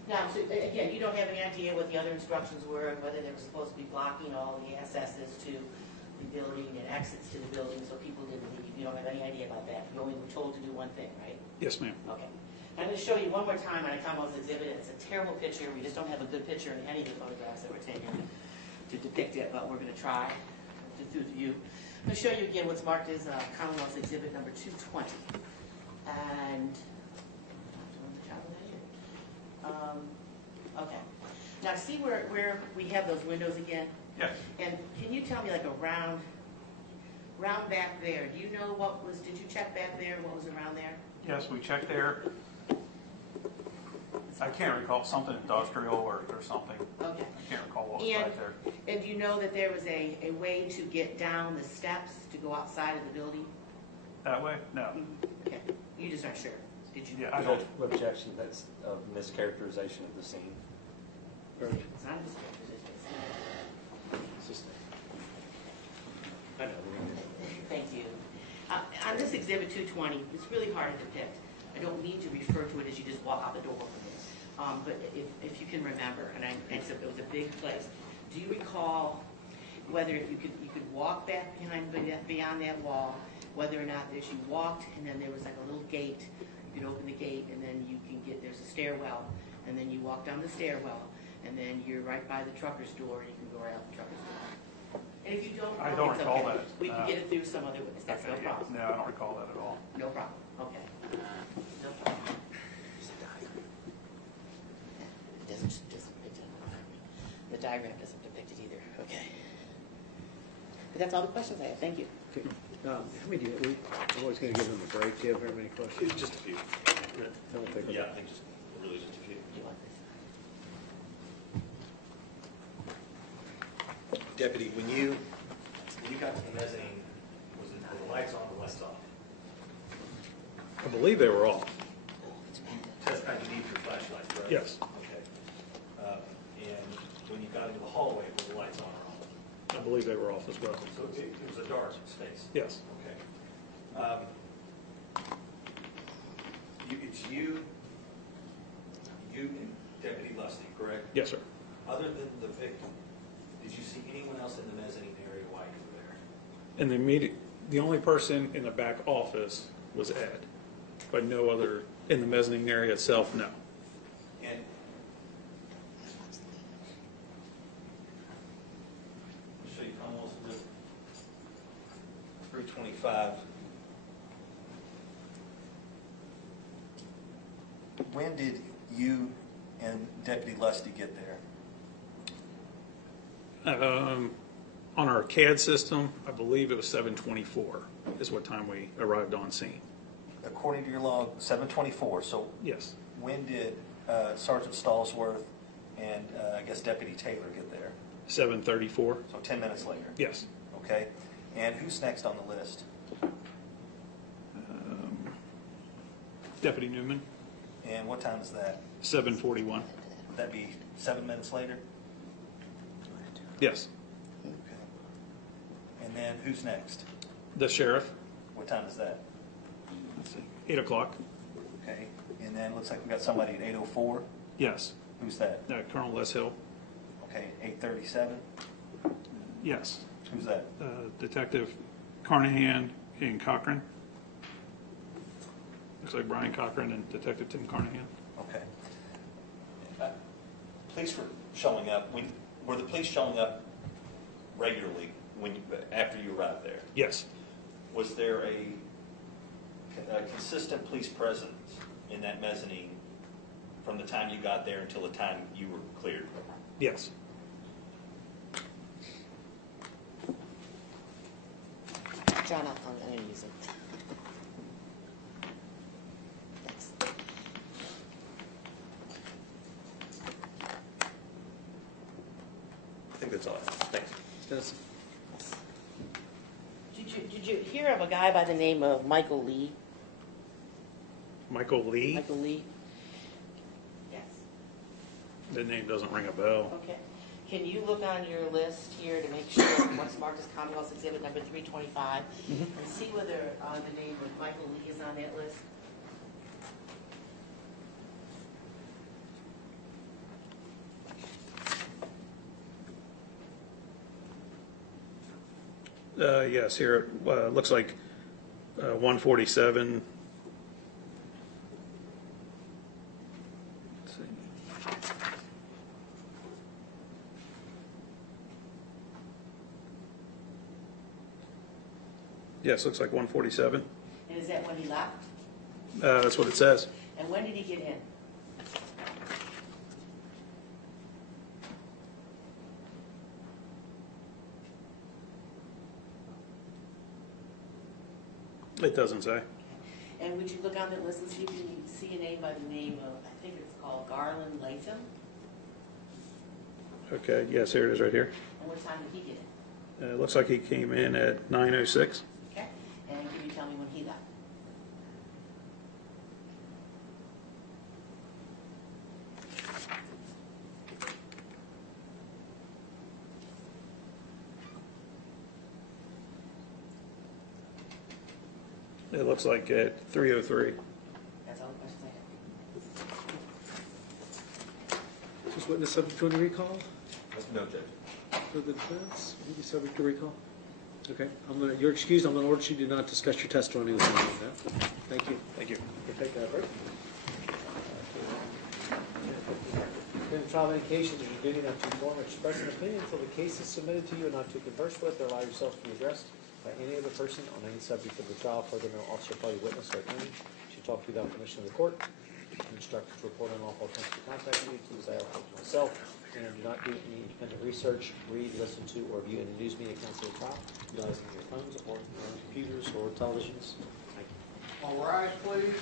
Now, so again, you don't have any idea what the other instructions were and whether they were supposed to be blocking all the accesses to the building and exits to the building so people didn't leave. You don't have any idea about that. You only were told to do one thing, right? Yes, ma'am. Okay. I'm going to show you one more time on a Commonwealth's exhibit. It's a terrible picture. We just don't have a good picture in any of the photographs that were taken to depict it, but we're going to try to do the view. I'm going to show you again what's marked as Commonwealth's exhibit number 220. And okay. Now see where we have those windows again? Yes. And can you tell me like a round back there? Do you know did you check back there, what was around there? Yes, we checked there. I can't recall, something industrial or something. Okay. I can't recall what was back there. And do you know that there was a way to get down the steps to go outside of the building? That way? No. Okay. You just aren't sure. Did you? Yeah, I don't. Objection, that's a mischaracterization of the scene. It's not a mistake. it's just, I know. Thank you. On this exhibit 220, it's really hard to depict. I don't need to refer to it as you just walk out the door. But if you can remember, and it was a big place. Do you recall whether you could walk back beyond that wall, whether or not as you walked and then there was like a little gate, you could open the gate and then you can there's a stairwell, and then you walk down the stairwell, and then you're right by the trucker's door and you can go right out the trucker's door. And if you don't, I don't it's recall okay. that. We can get it through some other witness. That's no Okay, yeah. problem. No, I don't recall that at all. No problem. Okay. No problem. It doesn't depict it. The diagram doesn't depict it either. Okay. But that's all the questions I have. Thank you. Okay. How many do you, I'm always going to give them a break. Do you have very many questions? Just a few. I don't think. Yeah, I think just, really just a few. Do you want this? Deputy, when you, When you got to the mezzanine, were the lights on, the lights off? I believe they were off. Test time you need for flashlights, right? Yes. Okay. And when you got into the hallway, were the lights on or off? I believe they were off as well. So it was a dark space? Yes. Okay. It's you and Deputy Lusty, correct? Yes, sir. Other than the victim, did you see anyone else in the mezzanine area while you were there? And the only person in the back office was Ed, but no other, in the mezzanine area itself, no. And I'll show you Commonwealth's exhibit 325, when did you and Deputy Lusty get there? On our CAD system, I believe it was 7:24 is what time we arrived on scene. According to your log, 7:24, so Yes. when did Sergeant Stallsworth and I guess Deputy Taylor get there? 7:34? So 10 minutes later? Yes. Okay. And who's next on the list? Deputy Newman, And what time is that? 7:41. Would that be 7 minutes later? Yes. Okay. And then who's next? The sheriff, What time is that? let's see, 8 o'clock. Okay. And then looks like we got somebody at 8:04. Yes. Who's that? Colonel Les Hill. Okay, 8:37. Yes. Who's that? Detective Carnahan and Cochran. Looks like Brian Cochran and Detective Tim Carnahan. Okay. Police were showing up. Were the police showing up regularly after you arrived there? Yes. Was there a consistent police presence in that mezzanine from the time you got there until the time you were cleared? Yes. John, I'm going to use it. Thanks. I think that's all. Thanks. Dennis? Did you hear of a guy by the name of Michael Lee? Michael Lee. Michael Lee? Yes. The name doesn't ring a bell. Okay. Can you look on your list here to make sure what's marked as Commonwealth's Exhibit number 325 and see whether the name of Michael Lee is on that list? Yes, here it looks like 147. Let's see. Yes, looks like 147. And is that when he left? That's what it says. And when did he get in? It doesn't say. And would you look on that list and see if you see a name by the name of, I think it's called Garland Latham? Okay, yes, here it is right here. And what time did he get in? It looks like he came in at 9:06. Okay? And can you tell me when he left? It looks like at 3:03. That's all the questions I have. Is witness subject to any recall No, Judge. for the defense? Will you be subject to recall? Okay, you're excused. I'm going to order you to not discuss your testimony with anyone now. Thank you. Thank you. We'll take that break. In the trial of any case, it is your duty not to inform or express an opinion until the case is submitted to you and not to converse with or allow yourself to be addressed by any other person on any subject of the trial. Further, no officer, party, witness, or attorney should talk to you without permission of the court. I'm instructed to report on lawful attempts to contact you, to use I to myself, and do not do any independent research, read, listen to, or view any news media accounts of the trial, utilizing your phones or computers or televisions. Thank you. All rise, please.